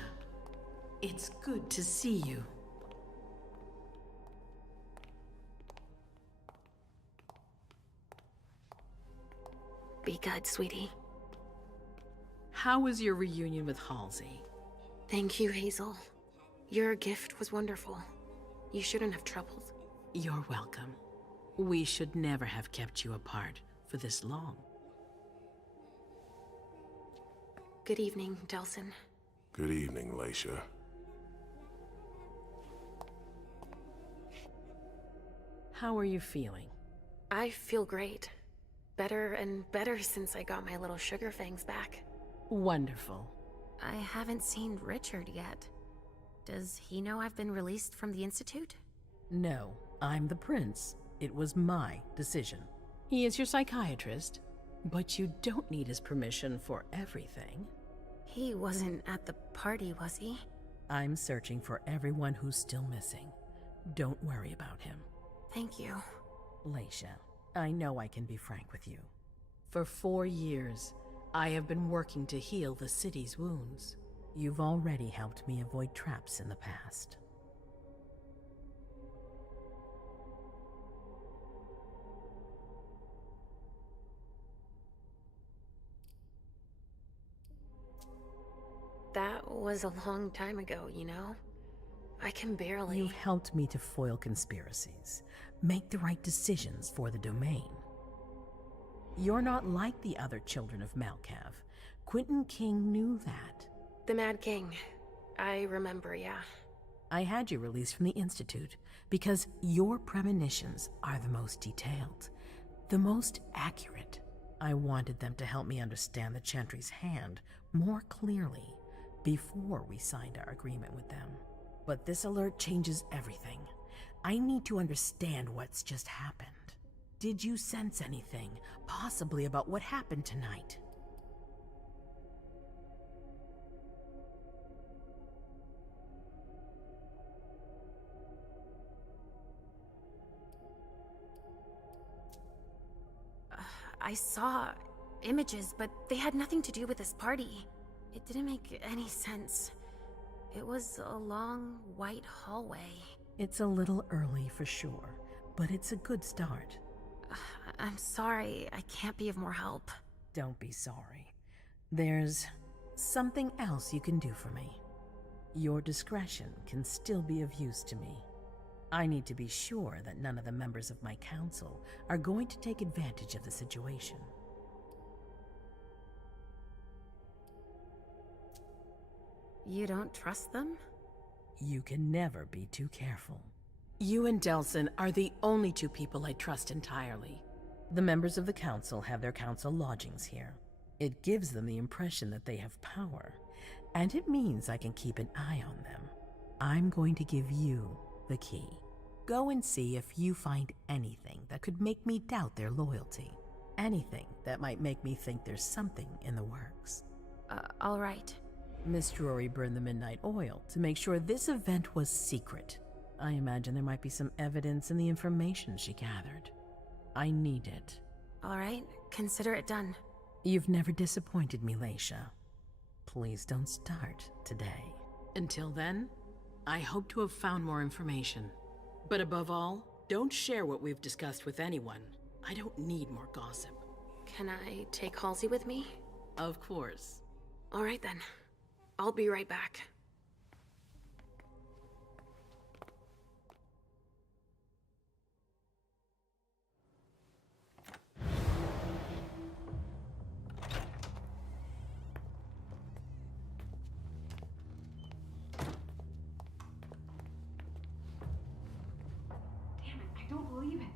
it's good to see you. Be good, sweetie. How was your reunion with Halsey? Thank you, Hazel. Your gift was wonderful. You shouldn't have troubled. You're welcome. We should never have kept you apart for this long. Good evening, Delsin. Good evening, Leisha. How are you feeling? I feel great. Better and better since I got my little sugar fangs back. Wonderful. I haven't seen Richard yet. Does he know I've been released from the Institute? No, I'm the prince. It was my decision. He is your psychiatrist, but you don't need his permission for everything. He wasn't at the party, was he? I'm searching for everyone who's still missing. Don't worry about him. Thank you. Leisha, I know I can be frank with you. For 4 years, I have been working to heal the city's wounds. You've already helped me avoid traps in the past. That was a long time ago, you know? I can barely... You've helped me to foil conspiracies, make the right decisions for the domain. You're not like the other children of Malkav. Quentin King knew that. The Mad King. I remember, yeah. I had you released from the Institute because your premonitions are the most detailed, the most accurate. I wanted them to help me understand the Chantry's hand more clearly before we signed our agreement with them. But this alert changes everything. I need to understand what's just happened. Did you sense anything, possibly about what happened tonight? I saw images, but they had nothing to do with this party. It didn't make any sense. It was a long, white hallway. It's a little early for sure, but it's a good start. I'm sorry, I can't be of more help. Don't be sorry. There's something else you can do for me. Your discretion can still be of use to me. I need to be sure that none of the members of my council are going to take advantage of the situation. You don't trust them? You can never be too careful. You and Delsin are the only two people I trust entirely. The members of the council have their council lodgings here. It gives them the impression that they have power, and it means I can keep an eye on them. I'm going to give you the key. Go and see if you find anything that could make me doubt their loyalty. Anything that might make me think there's something in the works. All right. Miss Drury burned the midnight oil to make sure this event was secret. I imagine there might be some evidence in the information she gathered. I need it. All right, consider it done. You've never disappointed me, Leisha. Please don't start today. Until then, I hope to have found more information. But above all, don't share what we've discussed with anyone. I don't need more gossip. Can I take Halsey with me? Of course. All right then. I'll be right back. Damn it, I don't believe it.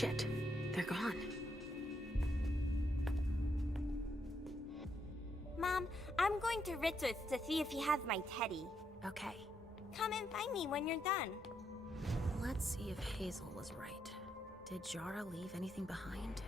Shit. They're gone. Mom, I'm going to Richard's to see if he has my teddy. Okay. Come and find me when you're done. Let's see if Hazel was right. Did Jara leave anything behind?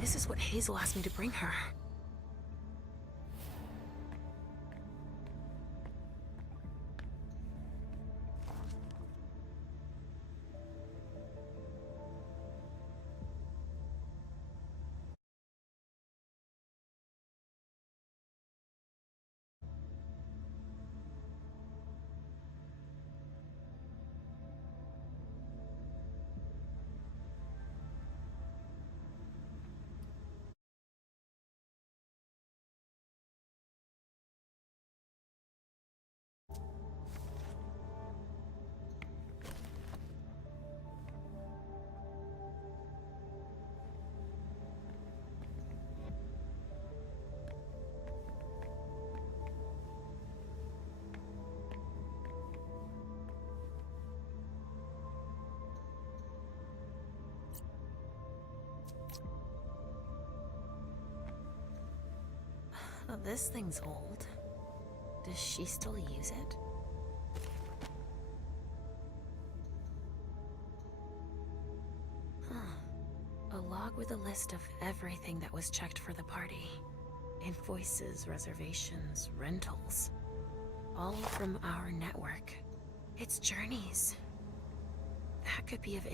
This is what Hazel asked me to bring her. Oh, this thing's old. Does she still use it? Huh. A log with a list of everything that was checked for the party. Invoices, reservations, rentals. All from our network. It's Journeys. That could be of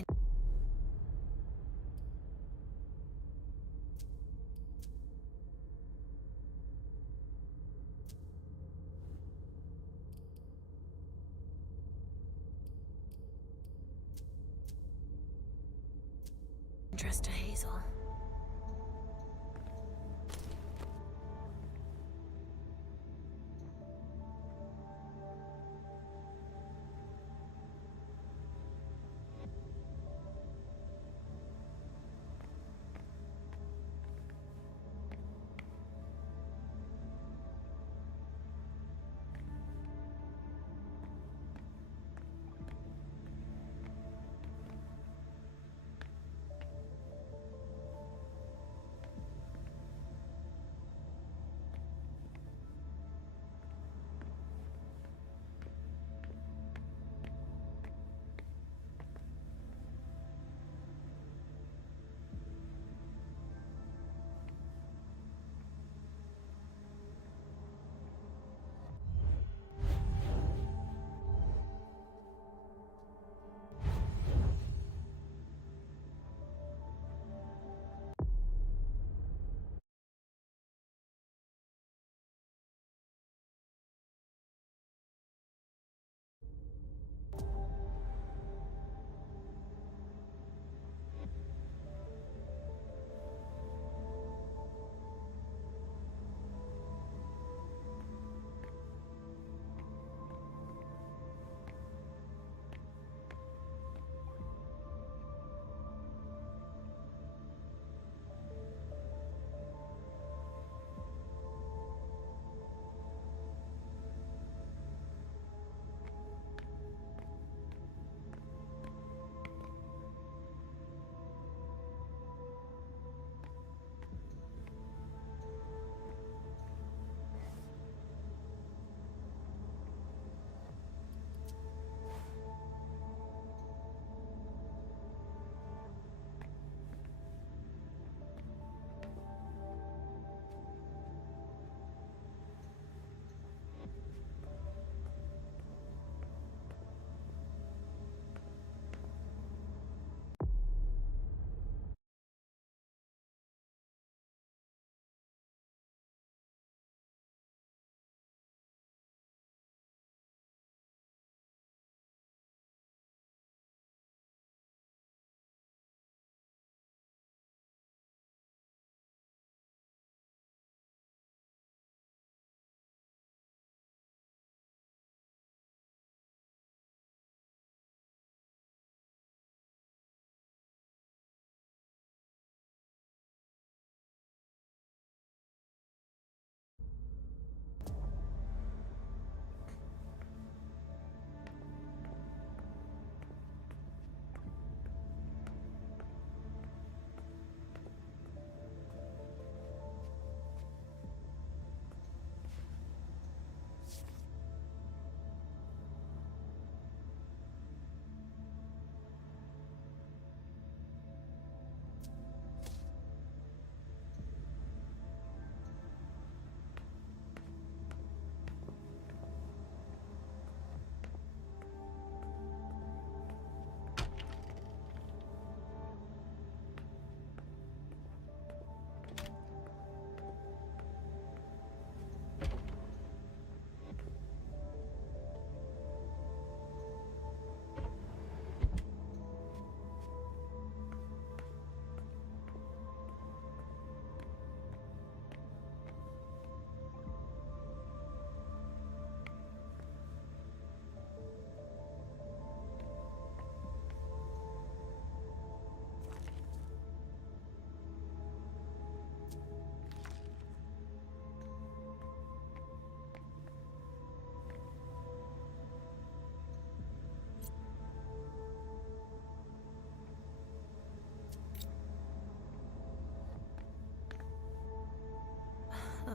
interest to Hazel.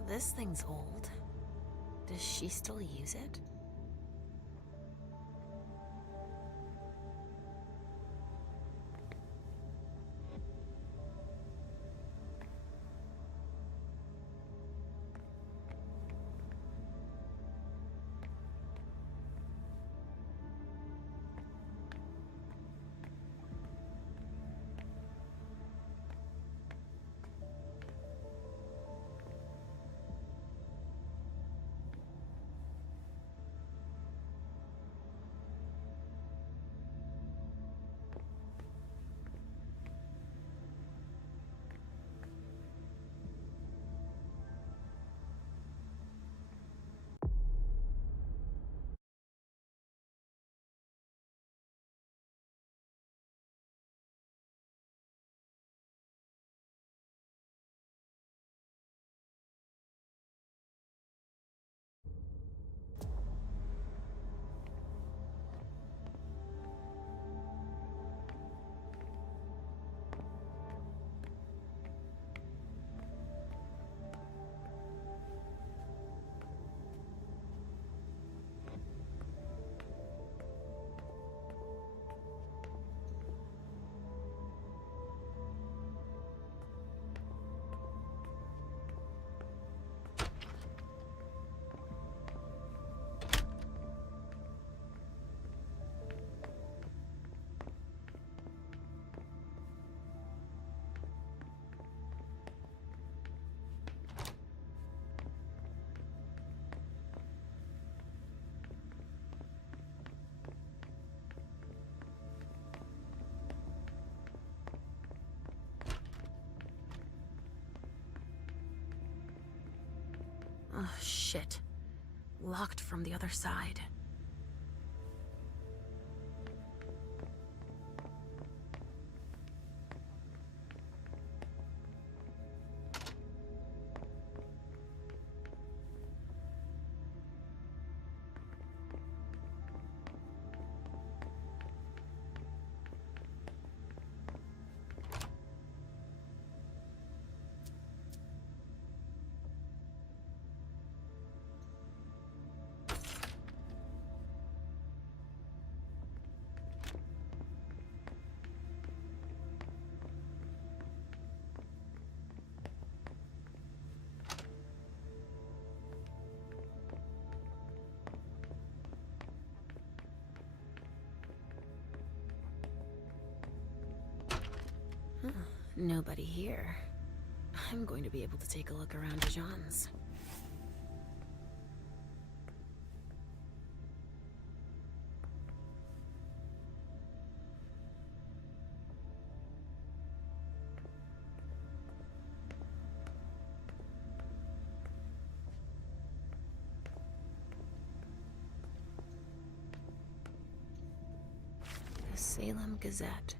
This thing's old. Does she still use it? Oh, shit. Locked from the other side. Nobody here. I'm going to be able to take a look around Dijon's. The Salem Gazette.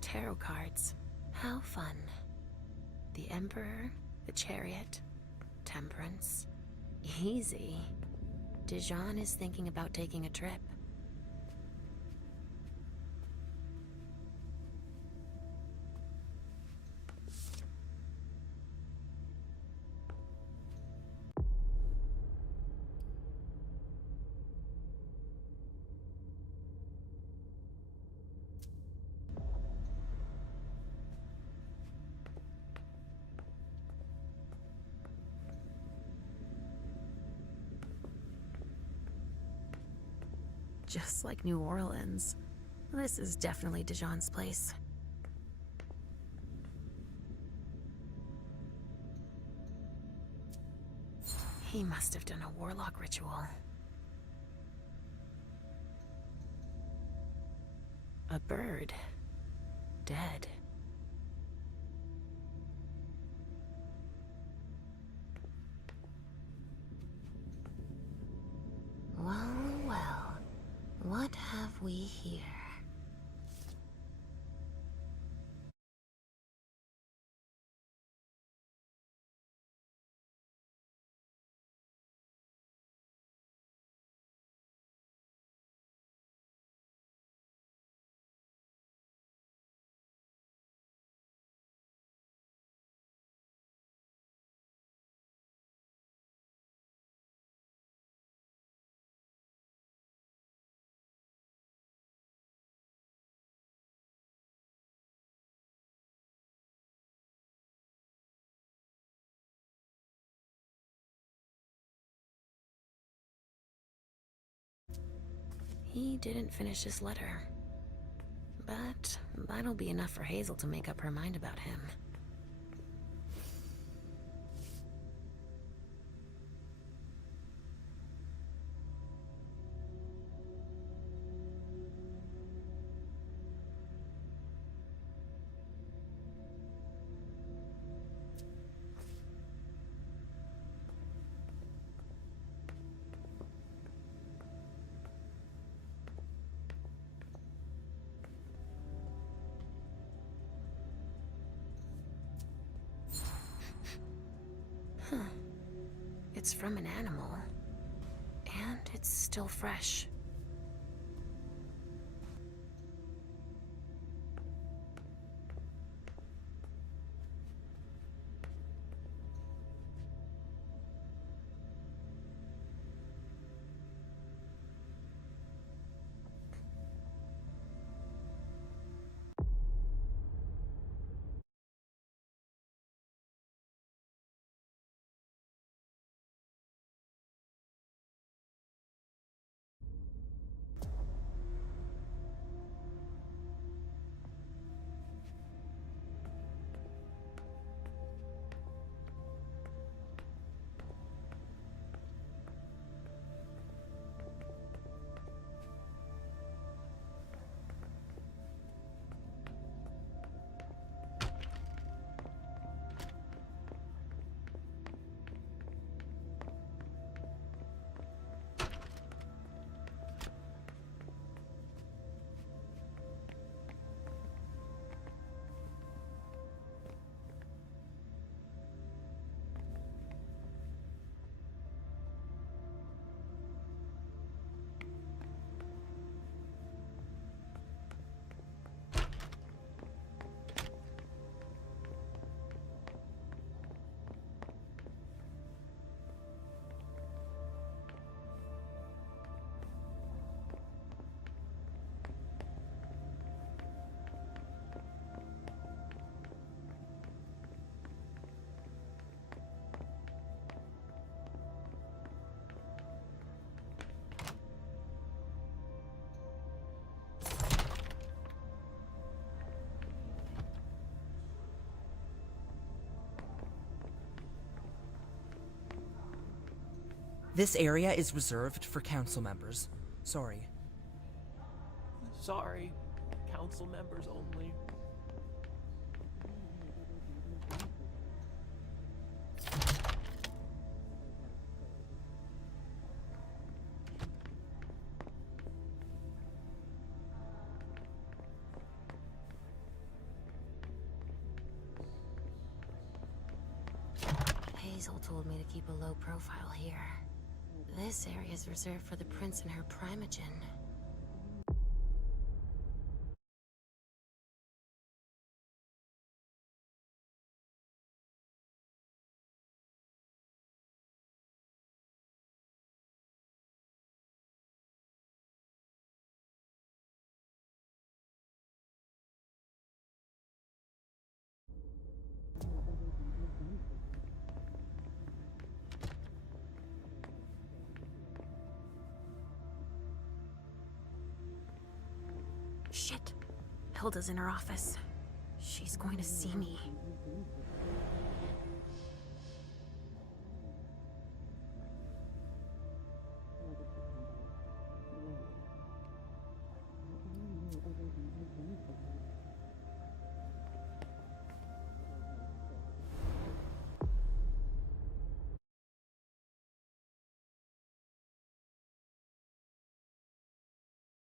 Tarot cards. How fun. The Emperor, the Chariot, Temperance. Easy. Dijon is thinking about taking a trip. Just like New Orleans. This is definitely Dijon's place. He must have done a warlock ritual. A bird. Dead. Well, well. What have we here? He didn't finish his letter. But that'll be enough for Hazel to make up her mind about him. Huh. It's from an animal. And it's still fresh. This area is reserved for council members. Sorry. Sorry. Council members only. Hazel told me to keep a low profile here. This area is reserved for the prince and her primogen. Shit. Hilda's in her office. She's going to see me.